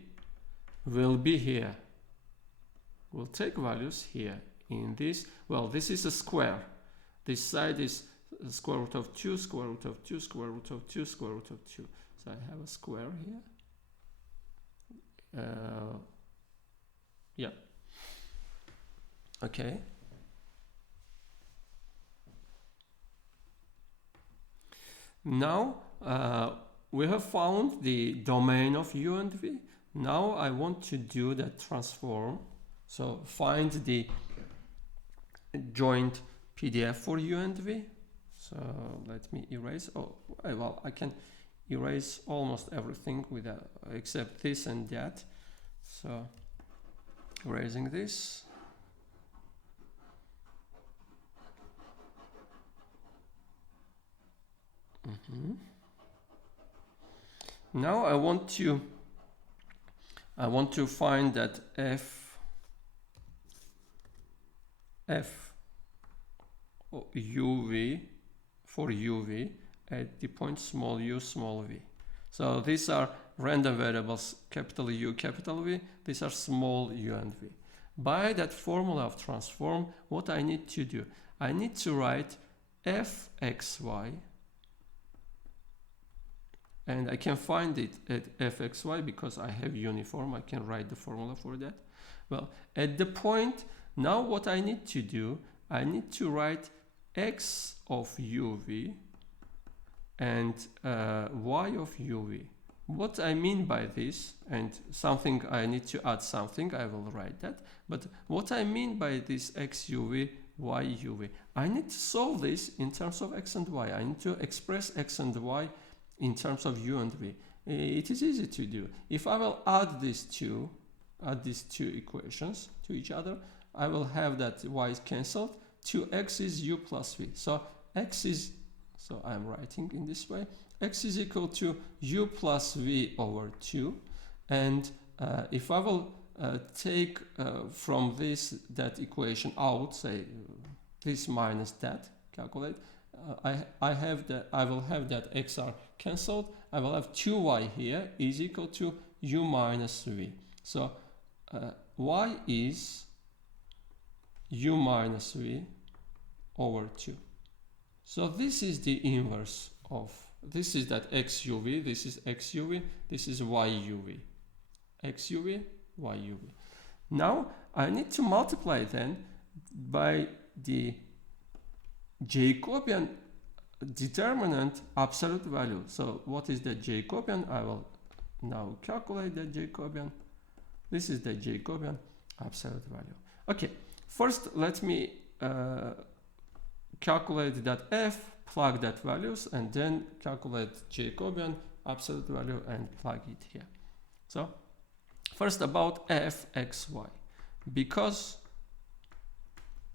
will be here. We'll take values here in this. Well, this is a square. This side is square root of 2, square root of 2, square root of 2, square root of 2. So I have a square here. Yeah. Okay. Now we have found the domain of u and v. Now I want to do that transform. So find the joint PDF for u and v. So let me erase. Oh, well, I can erase almost everything except this and that. So erasing this. Now I want to find that f uv for uv at the point small u small v. So these are random variables capital U capital V. These are small u and v. By that formula of transform, what I need to do, I need to write fxy and I can find it at fxy because I have uniform. I can write the formula for that. Well, at the point, now what I need to do, I need to write x of uv and y of uv. What I mean by this, and something I need to add something, I will write that. But what I mean by this x uv, y uv, I need to solve this in terms of x and y. I need to express x and y in terms of u and v. It is easy to do. If I will add these two equations to each other, I will have that y is cancelled. 2x is u plus v. So x is, so I'm writing in this way, x is equal to u plus v over 2. And if I will take from this that equation out, say this minus that, calculate, I will have that x are cancelled. I will have 2y here is equal to u minus v. So y is u minus v over 2. So this is the inverse of, this is that x uv, this is x uv, this is y uv. X uv, y uv. Now I need to multiply then by the Jacobian determinant absolute value. So what is the Jacobian? I will now calculate the Jacobian. This is the Jacobian absolute value. Okay, first let me calculate that f, plug that values, and then calculate Jacobian absolute value and plug it here. So first about f xy, because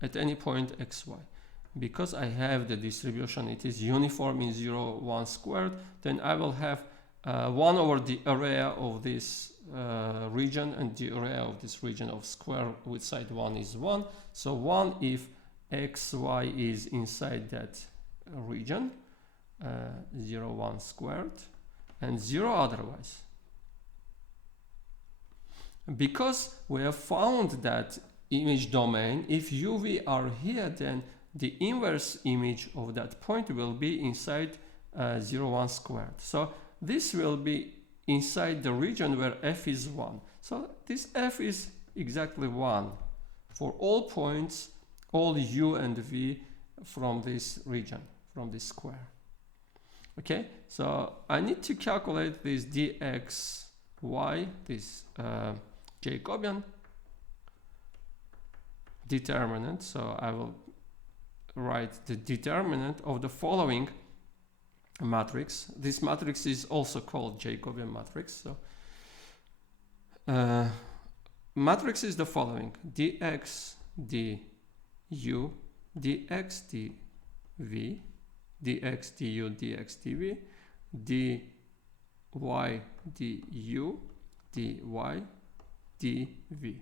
at any point xy, because I have the distribution, it is uniform in 0, 1 squared, then I will have 1 over the area of this region, and the area of this region of square with side 1 is 1. So 1 if xy is inside that region, 0, 1 squared, and 0 otherwise. Because we have found that image domain, if uv are here, then the inverse image of that point will be inside 0, 1 squared. So this will be inside the region where f is 1. So this f is exactly 1 for all points, all u and v from this region, from this square. Okay, so I need to calculate this dxy, this Jacobian determinant. So I will write the determinant of the following matrix. This matrix is also called Jacobian matrix. So matrix is the following: dx du, dx dv, dx du, dx dv, dy du, dy dv.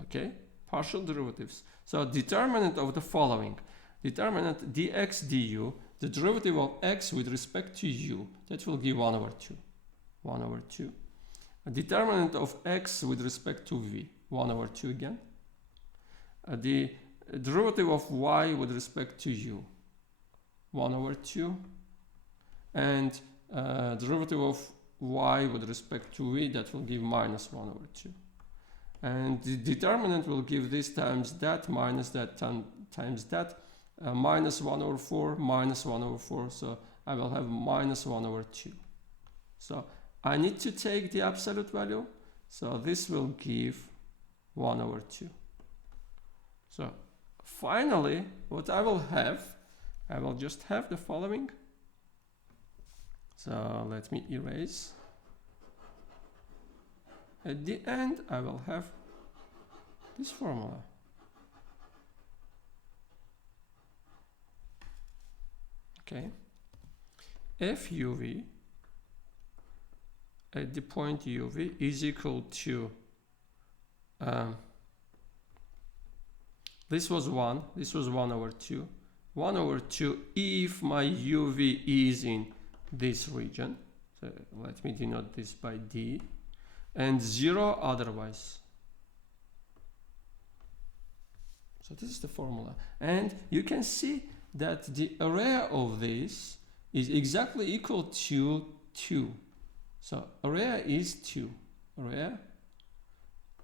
Okay, partial derivatives. So determinant of the following: determinant dx du, the derivative of x with respect to u, that will give 1 over 2. 1 over 2. A determinant of x with respect to v, 1 over 2 again. The derivative of y with respect to u, 1 over 2. And derivative of y with respect to v, that will give minus 1 over 2. And the determinant will give this times that, minus that times that, minus 1 over 4, minus 1 over 4. So I will have minus 1 over 2. So I need to take the absolute value. So this will give 1 over 2. So finally, what I will have, I will just have the following. So let me erase. At the end, I will have this formula. Okay. F uv at the point uv is equal to, this was 1, this was 1 over 2. 1 over 2 if my uv is in this region. So let me denote this by d. And 0 otherwise. So this is the formula. And you can see that the area of this is exactly equal to 2. So area is 2. Area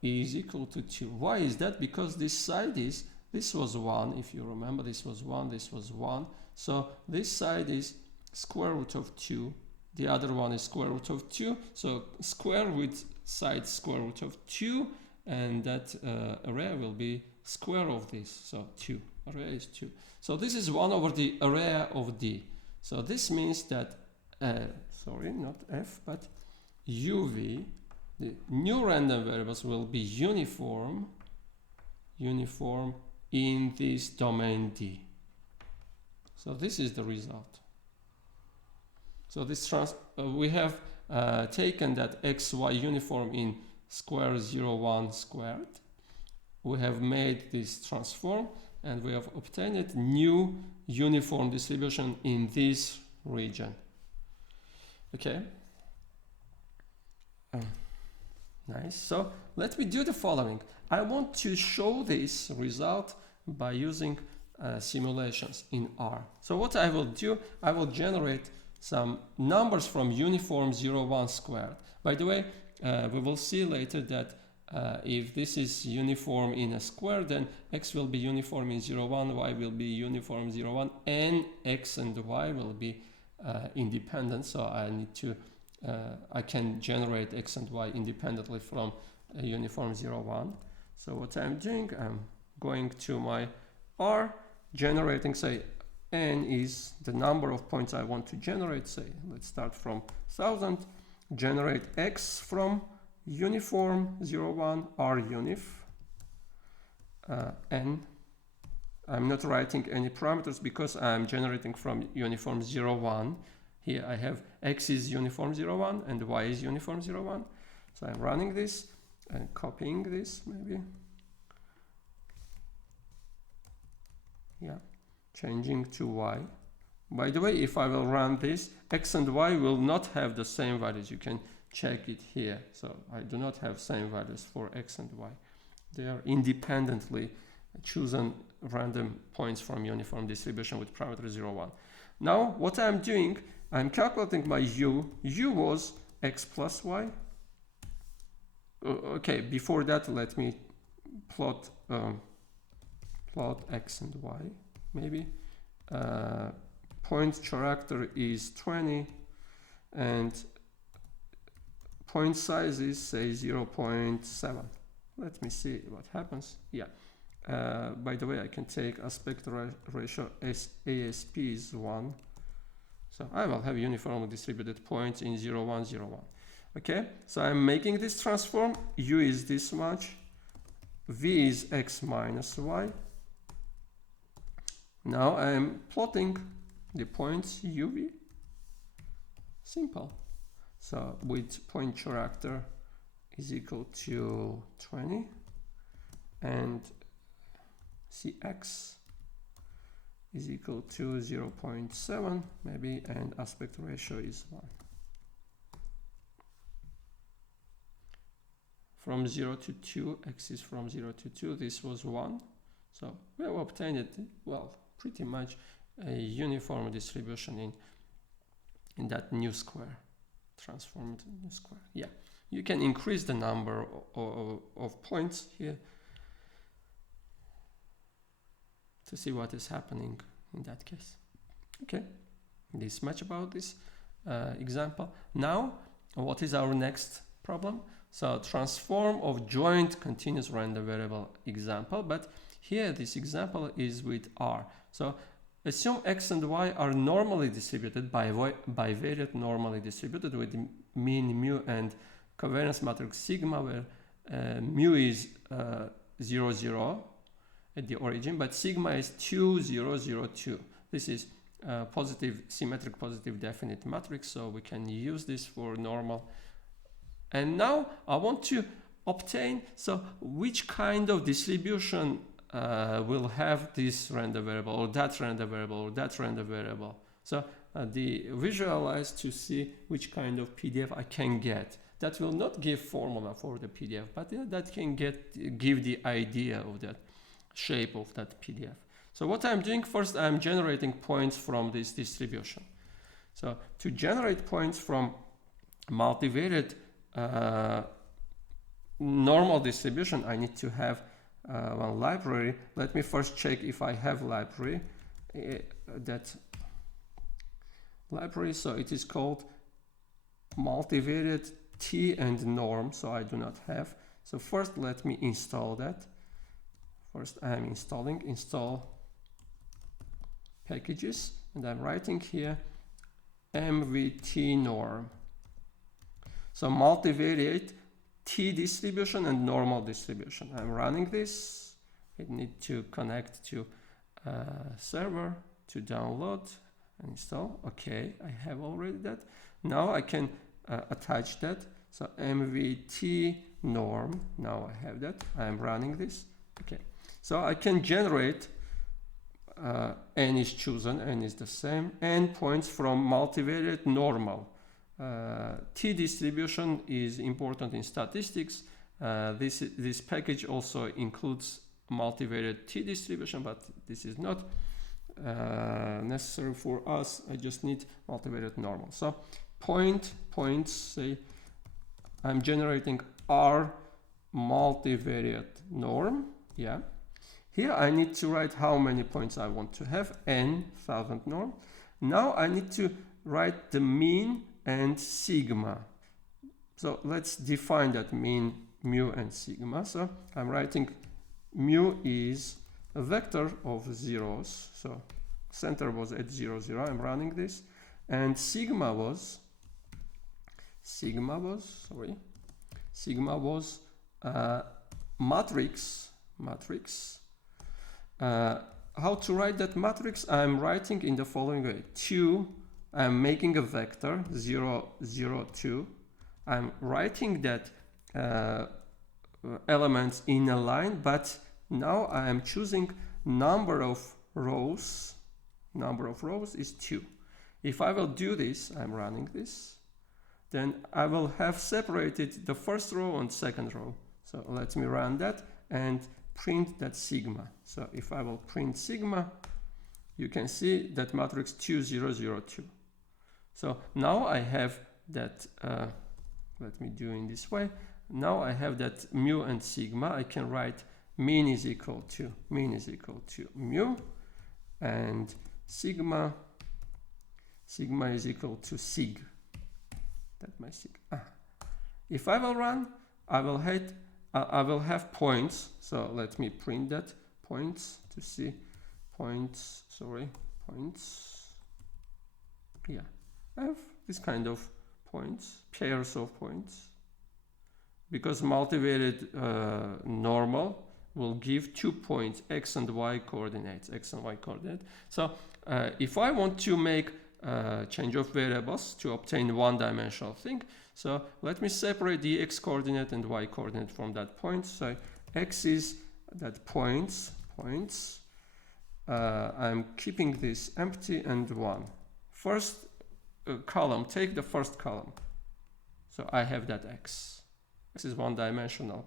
is equal to 2. Why is that? Because this side is, this was 1, if you remember, this was 1, this was 1. So this side is square root of 2. The other one is square root of 2. So square with side square root of 2, and that area will be square of this. So 2. Area is 2. So this is 1 over the area of D. So this means that, sorry, not F, but UV, the new random variables will be uniform in this domain D. So this is the result. So this we have taken that XY uniform in square 0, 1 squared. We have made this transform, and we have obtained a new uniform distribution in this region. Okay. Nice. So let me do the following. I want to show this result by using simulations in R. So what I will do, I will generate some numbers from uniform 0, 1 squared. By the way, we will see later that if this is uniform in a square, then x will be uniform in 0, 1, y will be uniform 0, 1, and x and y will be independent. So I need to, I can generate x and y independently from a uniform 0, 1. So what I'm doing, I'm going to my R, generating, say, n is the number of points I want to generate. Say, let's start from 1000, generate x from uniform 0, 1, R unif, n. I'm not writing any parameters because I'm generating from uniform 0, 1. Here I have x is uniform 0, 1 and y is uniform 0, 1. So I'm running this and copying this maybe. Yeah, changing to y. By the way, if I will run this, x and y will not have the same values. You can check it here. So I do not have same values for x and y. They are independently chosen random points from uniform distribution with parameter 0, 1. Now what I'm doing, I'm calculating my u. U was x plus y. Okay, before that let me plot x and y maybe. Point character is 20 and point size is say 0.7. Let me see what happens. Yeah. By the way, I can take aspect ratio ASP is 1. So I will have uniformly distributed points in 0, 1, 0, 1. Okay, so I'm making this transform. U is this much. V is x minus y. Now I'm plotting the points UV. Simple. So with point character is equal to 20 and Cx is equal to 0.7 maybe, and aspect ratio is 1. From 0 to 2, x is from 0 to 2, this was 1. So we have obtained it, well, pretty much a uniform distribution in that new square, transformed new square. Yeah, you can increase the number of points here to see what is happening in that case. Okay, this much about this example. Now, what is our next problem? So transform of joint continuous random variable example, but here this example is with R. So assume x and y are normally distributed bivariate normally distributed with mean mu and covariance matrix sigma, where mu is 0, 0 at the origin, but sigma is 2, 0, 0, 2. This is positive, symmetric positive definite matrix, so we can use this for normal. And now I want to obtain, so which kind of distribution will have this random variable or that random variable or that random variable. So the visualize to see which kind of PDF I can get. That will not give formula for the PDF, but that can give the idea of that shape of that PDF. So what I'm doing first, I'm generating points from this distribution. So to generate points from multivariate normal distribution, I need to have one library. Let me first check if I have library. That library, so it is called multivariate T and norm, so I do not have. So first let me install that. First I am installing install packages, and I'm writing here MVT norm. So multivariate T distribution and normal distribution. I'm running this. I need to connect to server to download and install. Okay, I have already that. Now I can attach that. So MVT norm. Now I have that. I'm running this. Okay, so I can generate n is chosen, n is the same, n points from multivariate normal. T distribution is important in statistics. This package also includes multivariate T distribution, but this is not necessary for us. I just need multivariate normal. So points, say I'm generating R multivariate norm. Yeah. Here I need to write how many points I want to have, n 1000 norm. Now I need to write the mean and sigma. So let's define that mean, mu and sigma. So I'm writing mu is a vector of zeros. So center was at 0, 0. I'm running this. And sigma was matrix. How to write that matrix? I'm writing in the following way. 2, I'm making a vector 0, 0, 2. I'm writing that elements in a line, but now I am choosing number of rows. Number of rows is 2. If I will do this, I'm running this, then I will have separated the first row and second row. So let me run that and print that sigma. So if I will print sigma, you can see that matrix 2, 0, 0, 2. So now I have that, let me do in this way. Now I have that mu and sigma. I can write mean is equal to mu, and sigma is equal to sig. That's my sig. If I will run, I will have points. So let me print that points to see points. Yeah, I have this kind of points, pairs of points, because multivariate normal will give 2 points, x and y coordinates, So if I want to make change of variables to obtain one-dimensional thing, so let me separate the x coordinate and y coordinate from that point. So x is that points. I'm keeping this empty and 1. First column, take the first column. So I have that x. X is one-dimensional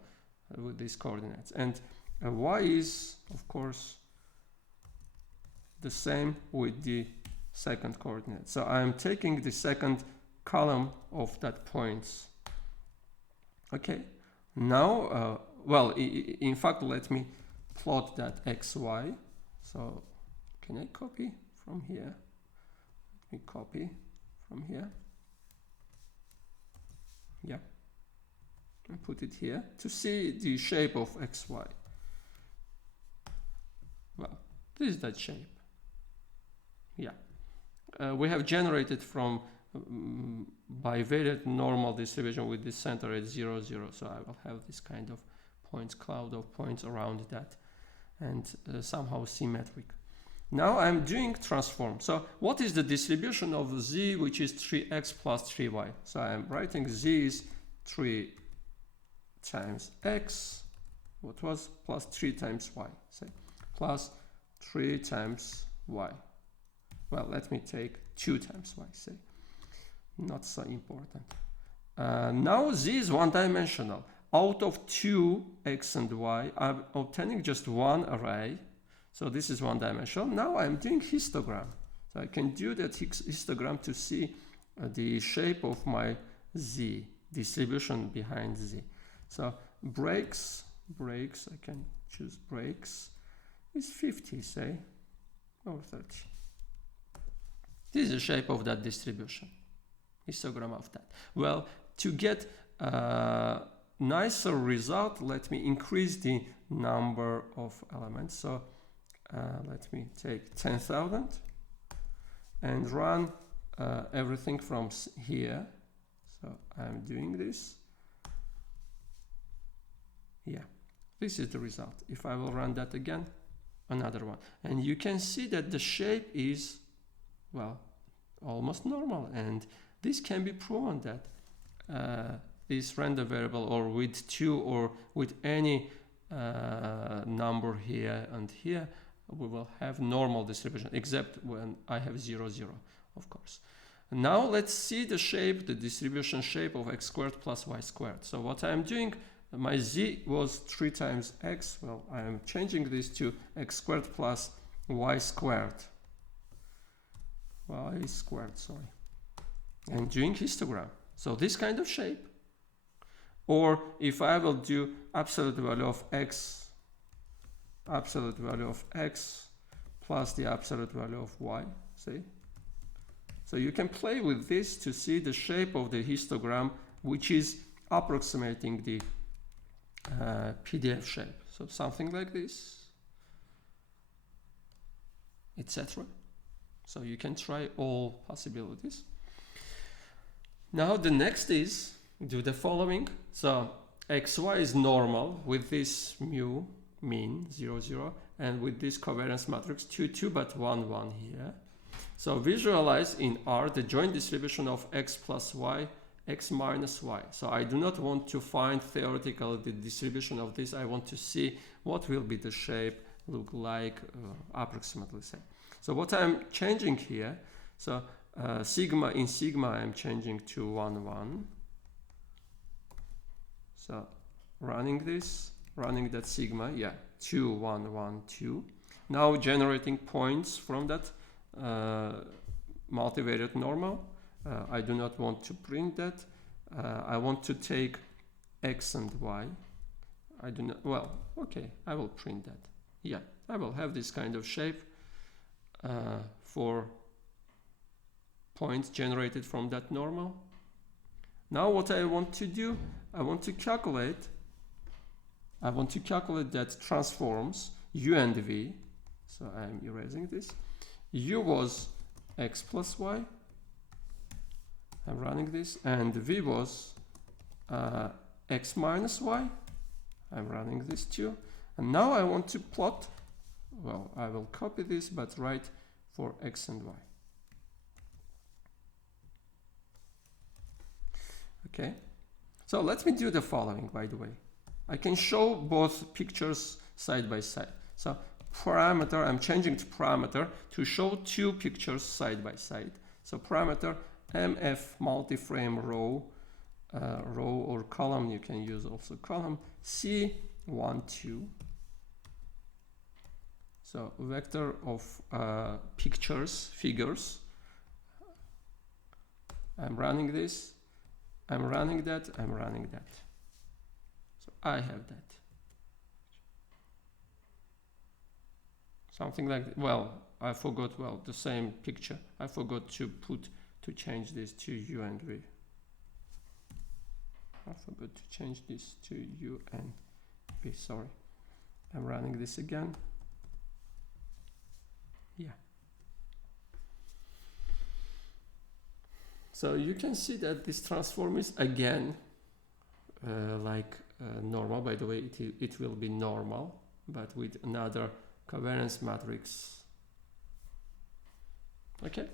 with these coordinates. And y is, of course, the same with the second coordinate. So I'm taking the second column of that points. Okay. Now, well, in fact, let me plot that xy. So can I copy from here? Let me copy from here. Yeah. And put it here to see the shape of xy. Well, this is that shape. Yeah. We have generated from bivariate normal distribution with this center at 0, 0. So I will have this kind of points, cloud of points around that, and somehow symmetric. Now I'm doing transform. So what is the distribution of z, which is 3x plus 3y? So I'm writing z is 3 times x, what was plus 3 times y, say, plus 3 times y. Well, let me take 2 times y, say, not so important. Now z is one-dimensional. Out of 2 x and y, I'm obtaining just one array. So this is one-dimensional. Now I'm doing histogram. So I can do that histogram to see the shape of my Z, distribution behind Z. So breaks, I can choose breaks, is 50, say, or 30. This is the shape of that distribution, histogram of that. Well, to get a nicer result, let me increase the number of elements. So let me take 10,000 and run everything from here. So I'm doing this. Yeah, this is the result. If I will run that again, another one. And you can see that the shape is, well, almost normal. And this can be proven that this random variable, or with 2 or with any number here and here, we will have normal distribution, except when I have 0, 0, of course. Now let's see the shape, the distribution shape of x squared plus y squared. So what I'm doing, my z was 3 times x. Well, I am changing this to x squared plus y squared. Y squared, sorry. And doing histogram. So this kind of shape. Or if I will do absolute value of x plus the absolute value of y, see? So you can play with this to see the shape of the histogram, which is approximating the PDF shape. So something like this, etc. So you can try all possibilities. Now the next is do the following. So xy is normal with this mu mean 0, 0, and with this covariance matrix 2, 2, but 1, 1 here. So visualize in R the joint distribution of x plus y, x minus y. So I do not want to find theoretically the distribution of this. I want to see what will be the shape look like, approximately say. So what I'm changing here, so sigma I'm changing to 1, 1. So running that sigma, yeah, 2, 1, 1, 2. Now generating points from that multivariate normal. I do not want to print that. I want to take x and y. I do not, well, okay, I will print that. Yeah, I will have this kind of shape for points generated from that normal. Now what I want to do, I want to calculate that transforms u and v. So I'm erasing this. U was x plus y. I'm running this. And v was x minus y. I'm running this too. And now I want to plot, well, I will copy this, but write for x and y. Okay. So let me do the following, by the way. I can show both pictures side by side. So parameter, I'm changing to parameter to show 2 pictures side by side. So parameter mf multi-frame row or column, you can use also column C1, 2. So vector of figures. I'm running this, I'm running that, I'm running that. So I have that. Something like, well, I forgot, well, the same picture. I forgot to change this to U and V. I forgot to change this to U and V, sorry. I'm running this again. Yeah. So you can see that this transform is again normal. By the way, it will be normal, but with another covariance matrix. Okay,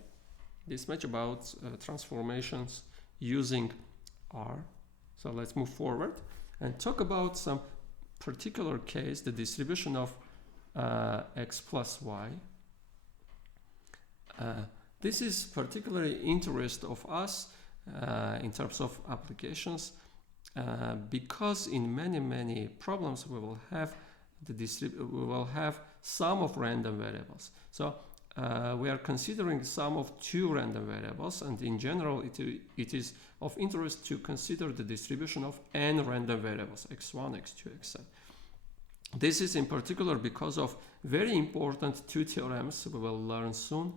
this much about transformations using R. So let's move forward and talk about some particular case, the distribution of x plus y. This is particularly interest of us in terms of applications because in many problems we will have sum of random variables. So we are considering the sum of two random variables, and in general it is of interest to consider the distribution of n random variables, x1, x2, xn. This is in particular because of very important two theorems we will learn soon,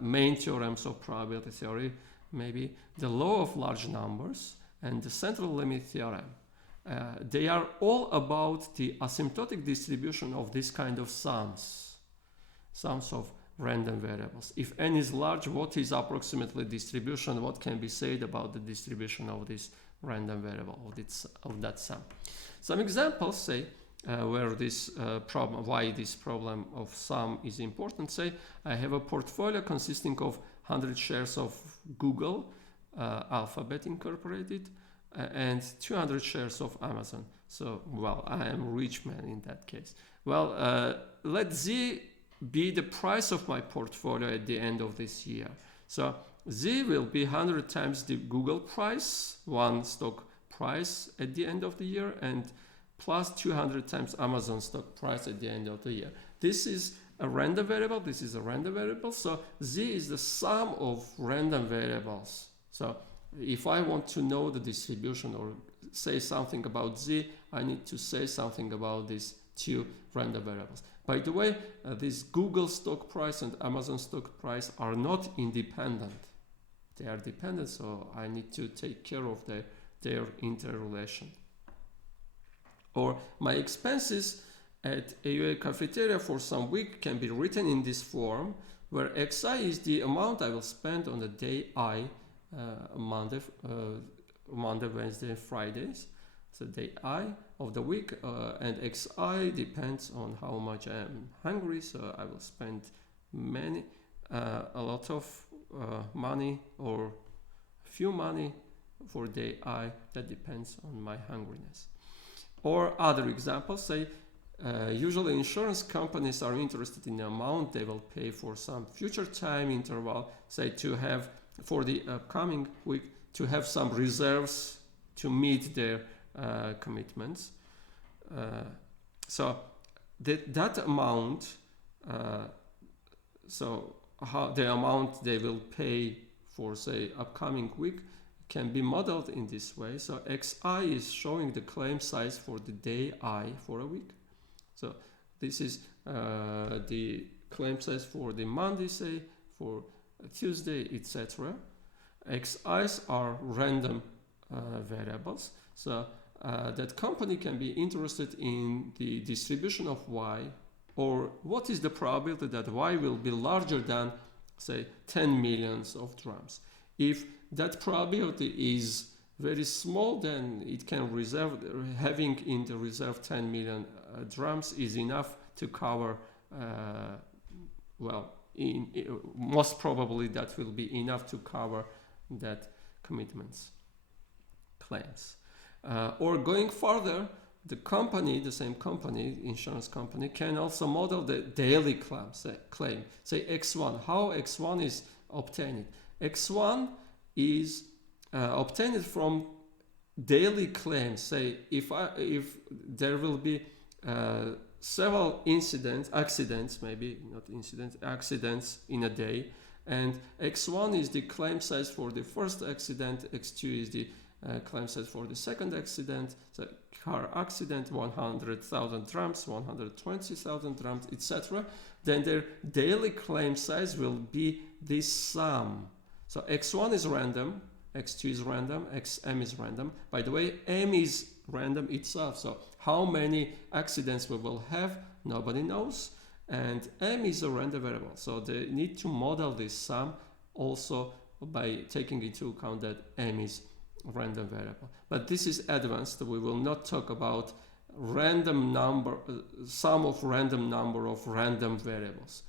main theorems of probability theory, maybe the law of large numbers and the central limit theorem. They are all about the asymptotic distribution of this kind of sums of random variables. If n is large, what is approximately distribution? What can be said about the distribution of this random variable, of that sum? Some examples say where this why this problem of sum is important. Say I have a portfolio consisting of 100 shares of Google, Alphabet Incorporated, and 200 shares of Amazon. So, well, I am a rich man in that case. Well, let Z be the price of my portfolio at the end of this year. So Z will be 100 times the Google price, one stock price at the end of the year, and plus 200 times Amazon stock price at the end of the year. This is a random variable, this is a random variable, so Z is the sum of random variables. So if I want to know the distribution or say something about Z, I need to say something about these two random variables. By the way, this Google stock price and Amazon stock price are not independent. They are dependent, so I need to take care of their interrelation. Or my expenses at AUA cafeteria for some week can be written in this form, where xi is the amount I will spend on the day I, Monday, Wednesday, Fridays. So day I of the week, and xi depends on how much I am hungry, so I will spend a lot of money or few money for day I. That depends on my hungriness. Or other examples, say usually insurance companies are interested in the amount they will pay for some future time interval, say to have for the upcoming week, to have some reserves to meet their commitments. So that amount, so how the amount they will pay for say upcoming week can be modeled in this way. So xi is showing the claim size for the day I for a week. So this is the claim size for the Monday, say for Tuesday, etc. Xi's are random variables. So that company can be interested in the distribution of y, or what is the probability that y will be larger than, say, 10 millions of drams. If that probability is very small, then it can reserve, having in the reserve 10 million drams is enough to cover, most probably that will be enough to cover that commitments claims. Or going further, the company, the same company, insurance company, can also model the daily claim. Say x1. How x1 is obtained? X1 is obtained from daily claims. Say if there will be several accidents in a day, and x1 is the claim size for the first accident, x2 is the claim size for the second accident, so car accident, 100,000 drams, 120,000 drams, etc. Then their daily claim size will be this sum. So x1 is random, x2 is random, xm is random. By the way, m is random itself, so how many accidents we will have, nobody knows. And m is a random variable, so they need to model this sum also by taking into account that m is random variable. But this is advanced. We will not talk about random number, sum of random number of random variables.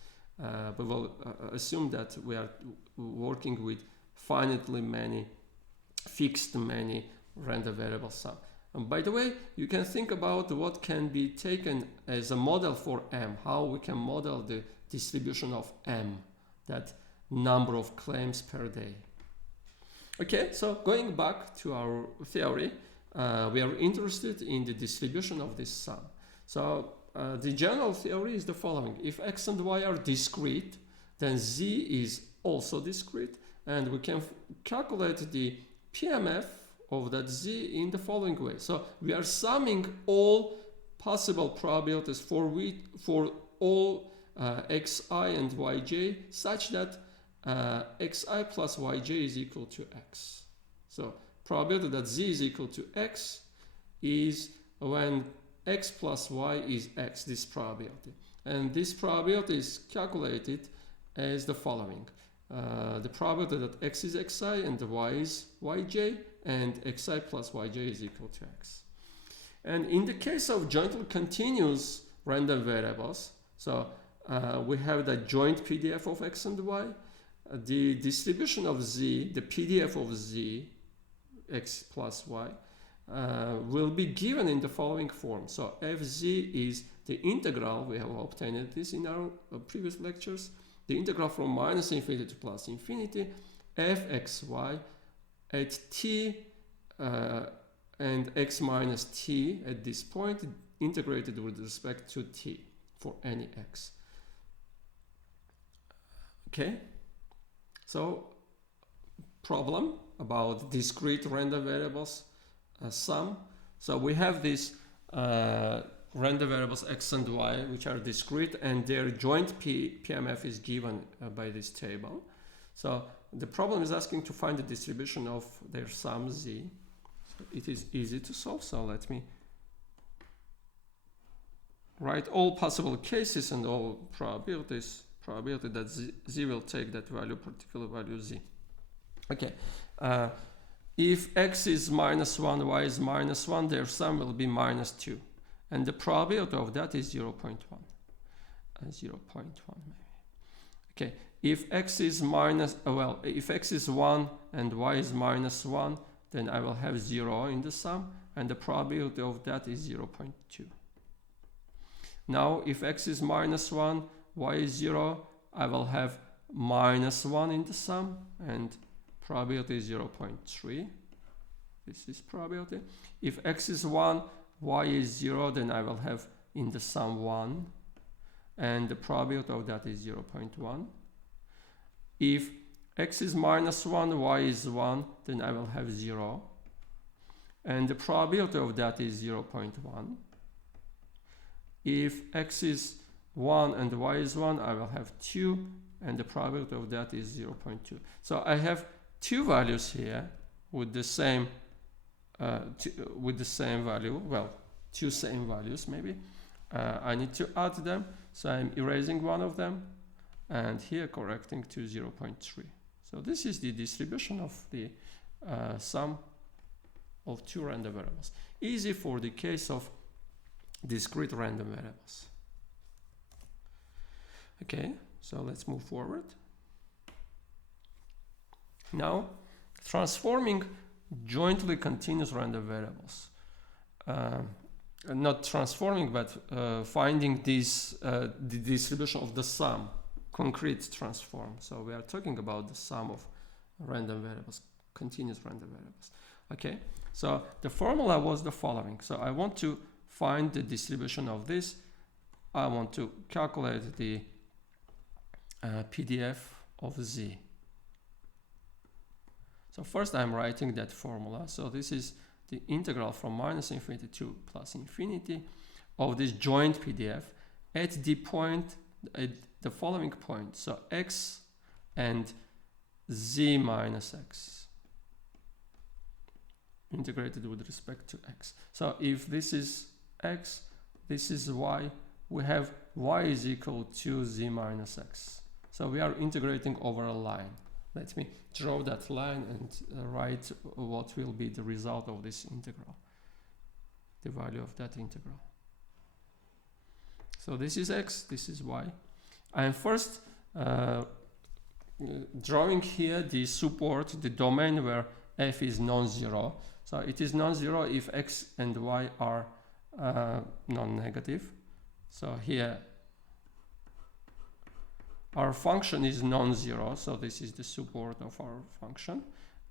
We will assume that we are working with finitely many, fixed many random variable sum. And by the way, you can think about what can be taken as a model for m, how we can model the distribution of m, that number of claims per day. Okay, so going back to our theory, we are interested in the distribution of this sum. So the general theory is the following. If x and y are discrete, then Z is also discrete, and we can calculate the PMF of that Z in the following way. So we are summing all possible probabilities for all xi and yj such that xi plus yj is equal to x. So probability that Z is equal to x is when x plus y is x, this probability. And this probability is calculated as the following. The probability that x is xi and y is yj, and xi plus yj is equal to x. And in the case of jointly continuous random variables, so we have the joint PDF of x and y. The distribution of z, the PDF of z, x plus y, will be given in the following form. So fz is the integral, we have obtained this in our previous lectures, the integral from minus infinity to plus infinity, fxy at t and x minus t at this point, integrated with respect to t for any x. Okay, so problem about discrete random variables sum. So we have these random variables x and y, which are discrete, and their joint PMF is given by this table. So the problem is asking to find the distribution of their sum z. So it is easy to solve. So let me write all possible cases and all probabilities. Probability that z will take that value, particular value z. Okay. If x is minus 1, y is minus 1, their sum will be minus 2. And the probability of that is 0.1. 0.1 maybe. Okay. If x is minus, if x is 1 and y is minus 1, then I will have 0 in the sum, and the probability of that is 0.2. Now, if x is minus 1, y is 0, I will have minus 1 in the sum, and probability is 0.3. This is probability. If x is 1, y is 0, then I will have in the sum 1, and the probability of that is 0.1. If x is minus 1, y is 1, then I will have 0, and the probability of that is 0.1. If x is 1 and y is 1, I will have 2, and the probability of that is 0.2. So I have two values here with the same value. Well, two same values maybe. I need to add them, so I'm erasing one of them, and here correcting to 0.3. So this is the distribution of the sum of two random variables. Easy for the case of discrete random variables. Okay, so let's move forward. Now, transforming jointly continuous random variables. Not transforming, but finding this, the distribution of the sum, concrete transform. So we are talking about the sum of random variables, continuous random variables. Okay, so the formula was the following. So I want to find the distribution of this. I want to calculate the PDF of z. So first I'm writing that formula. So this is the integral from minus infinity to plus infinity of this joint PDF at the point, at the following point. So x and z minus x integrated with respect to x. So if this is x, this is y, we have y is equal to z minus x. So we are integrating over a line. Let me draw that line and write what will be the result of this integral, the value of that integral. So this is x, this is y. I am first drawing here the support, the domain where f is non-zero. So it is non-zero if x and y are non-negative. So here our function is non-zero, so this is the support of our function,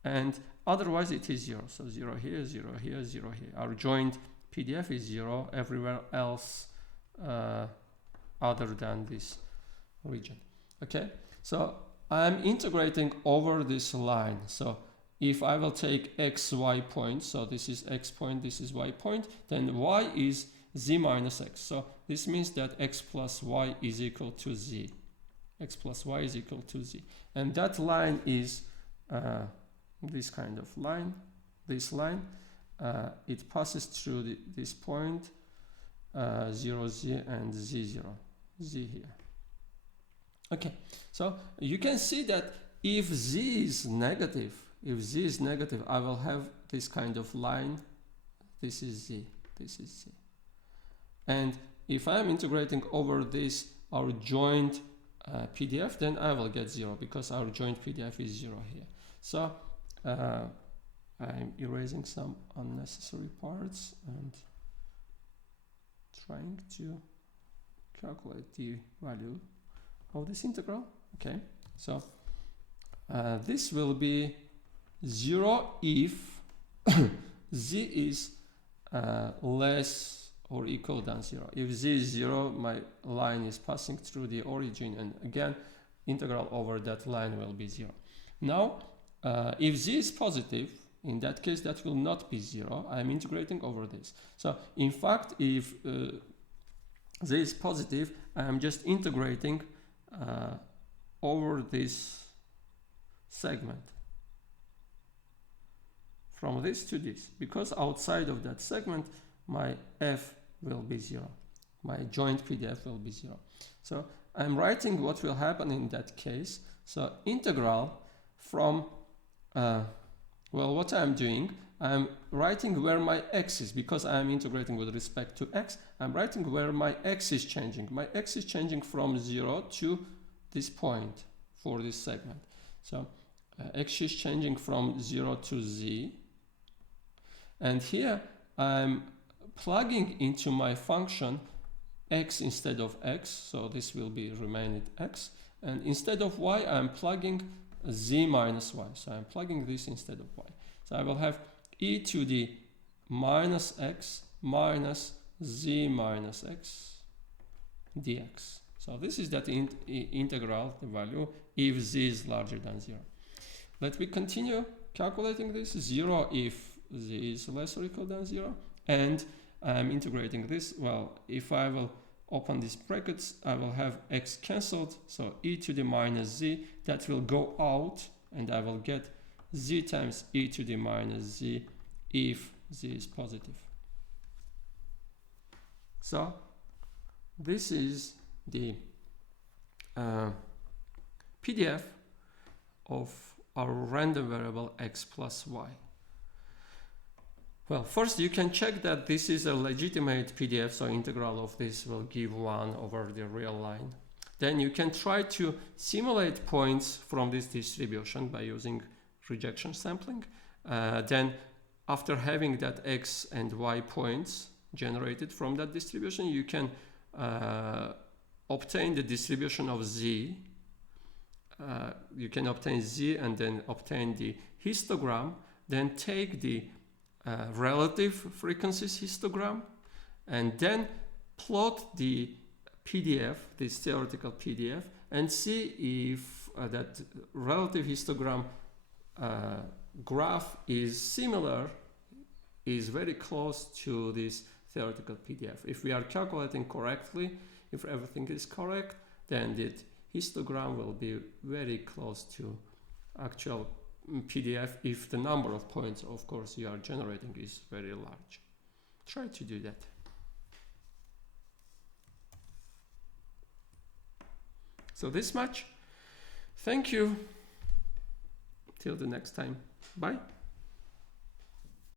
and otherwise it is 0. So 0 here, 0 here, 0 here. Our joint PDF is 0 everywhere else other than this region. Okay, So I'm integrating over this line. So if I will take x, y point, so this is x point, this is y point, then y is z minus x. So this means that x plus y is equal to z. X plus y is equal to z. And that line is this kind of line, this line. It passes through this point, 0, z and z0, z here. Okay, so you can see that if z is negative, I will have this kind of line. This is z, this is z. And if I'm integrating over this, our joint PDF, then I will get 0 because our joint PDF is 0 here. So I'm erasing some unnecessary parts and trying to calculate the value of this integral. Okay, so this will be 0 if z is less or equal than 0. If z is 0, my line is passing through the origin, and again integral over that line will be 0. Now if z is positive, in that case that will not be 0. I'm integrating over this. So in fact, if z is positive, I'm just integrating over this segment from this to this, because outside of that segment my f will be 0, my joint PDF will be 0. So I'm writing what will happen in that case. So integral from well, what I'm doing, I'm writing where my x is, because I'm integrating with respect to x. I'm writing where my x is changing. My x is changing from 0 to this point for this segment. So x is changing from 0 to z. And here I'm plugging into my function x instead of x. So this will be remained x. And instead of y, I'm plugging z minus y. So I'm plugging this instead of y. So I will have e to the minus x minus z minus x dx. So this is that integral, the value, if z is larger than 0. Let me continue calculating this. 0 if z is less or equal than 0. And I'm integrating this. Well, if I will open these brackets, I will have x cancelled. So e to the minus z, that will go out, and I will get z times e to the minus z if z is positive. So this is the PDF of our random variable x plus y. Well, first you can check that this is a legitimate PDF, so integral of this will give 1 over the real line. Then you can try to simulate points from this distribution by using rejection sampling. Then after having that x and y points generated from that distribution, you can obtain the distribution of z. You can obtain z and then obtain the histogram, then take the relative frequencies histogram, and then plot the PDF, this theoretical PDF, and see if that relative histogram graph is similar, is very close to this theoretical PDF. If we are calculating correctly, if everything is correct, then the histogram will be very close to actual PDF if the number of points, of course, you are generating is very large. Try to do that. So this much. Thank you. Till the next time. Bye.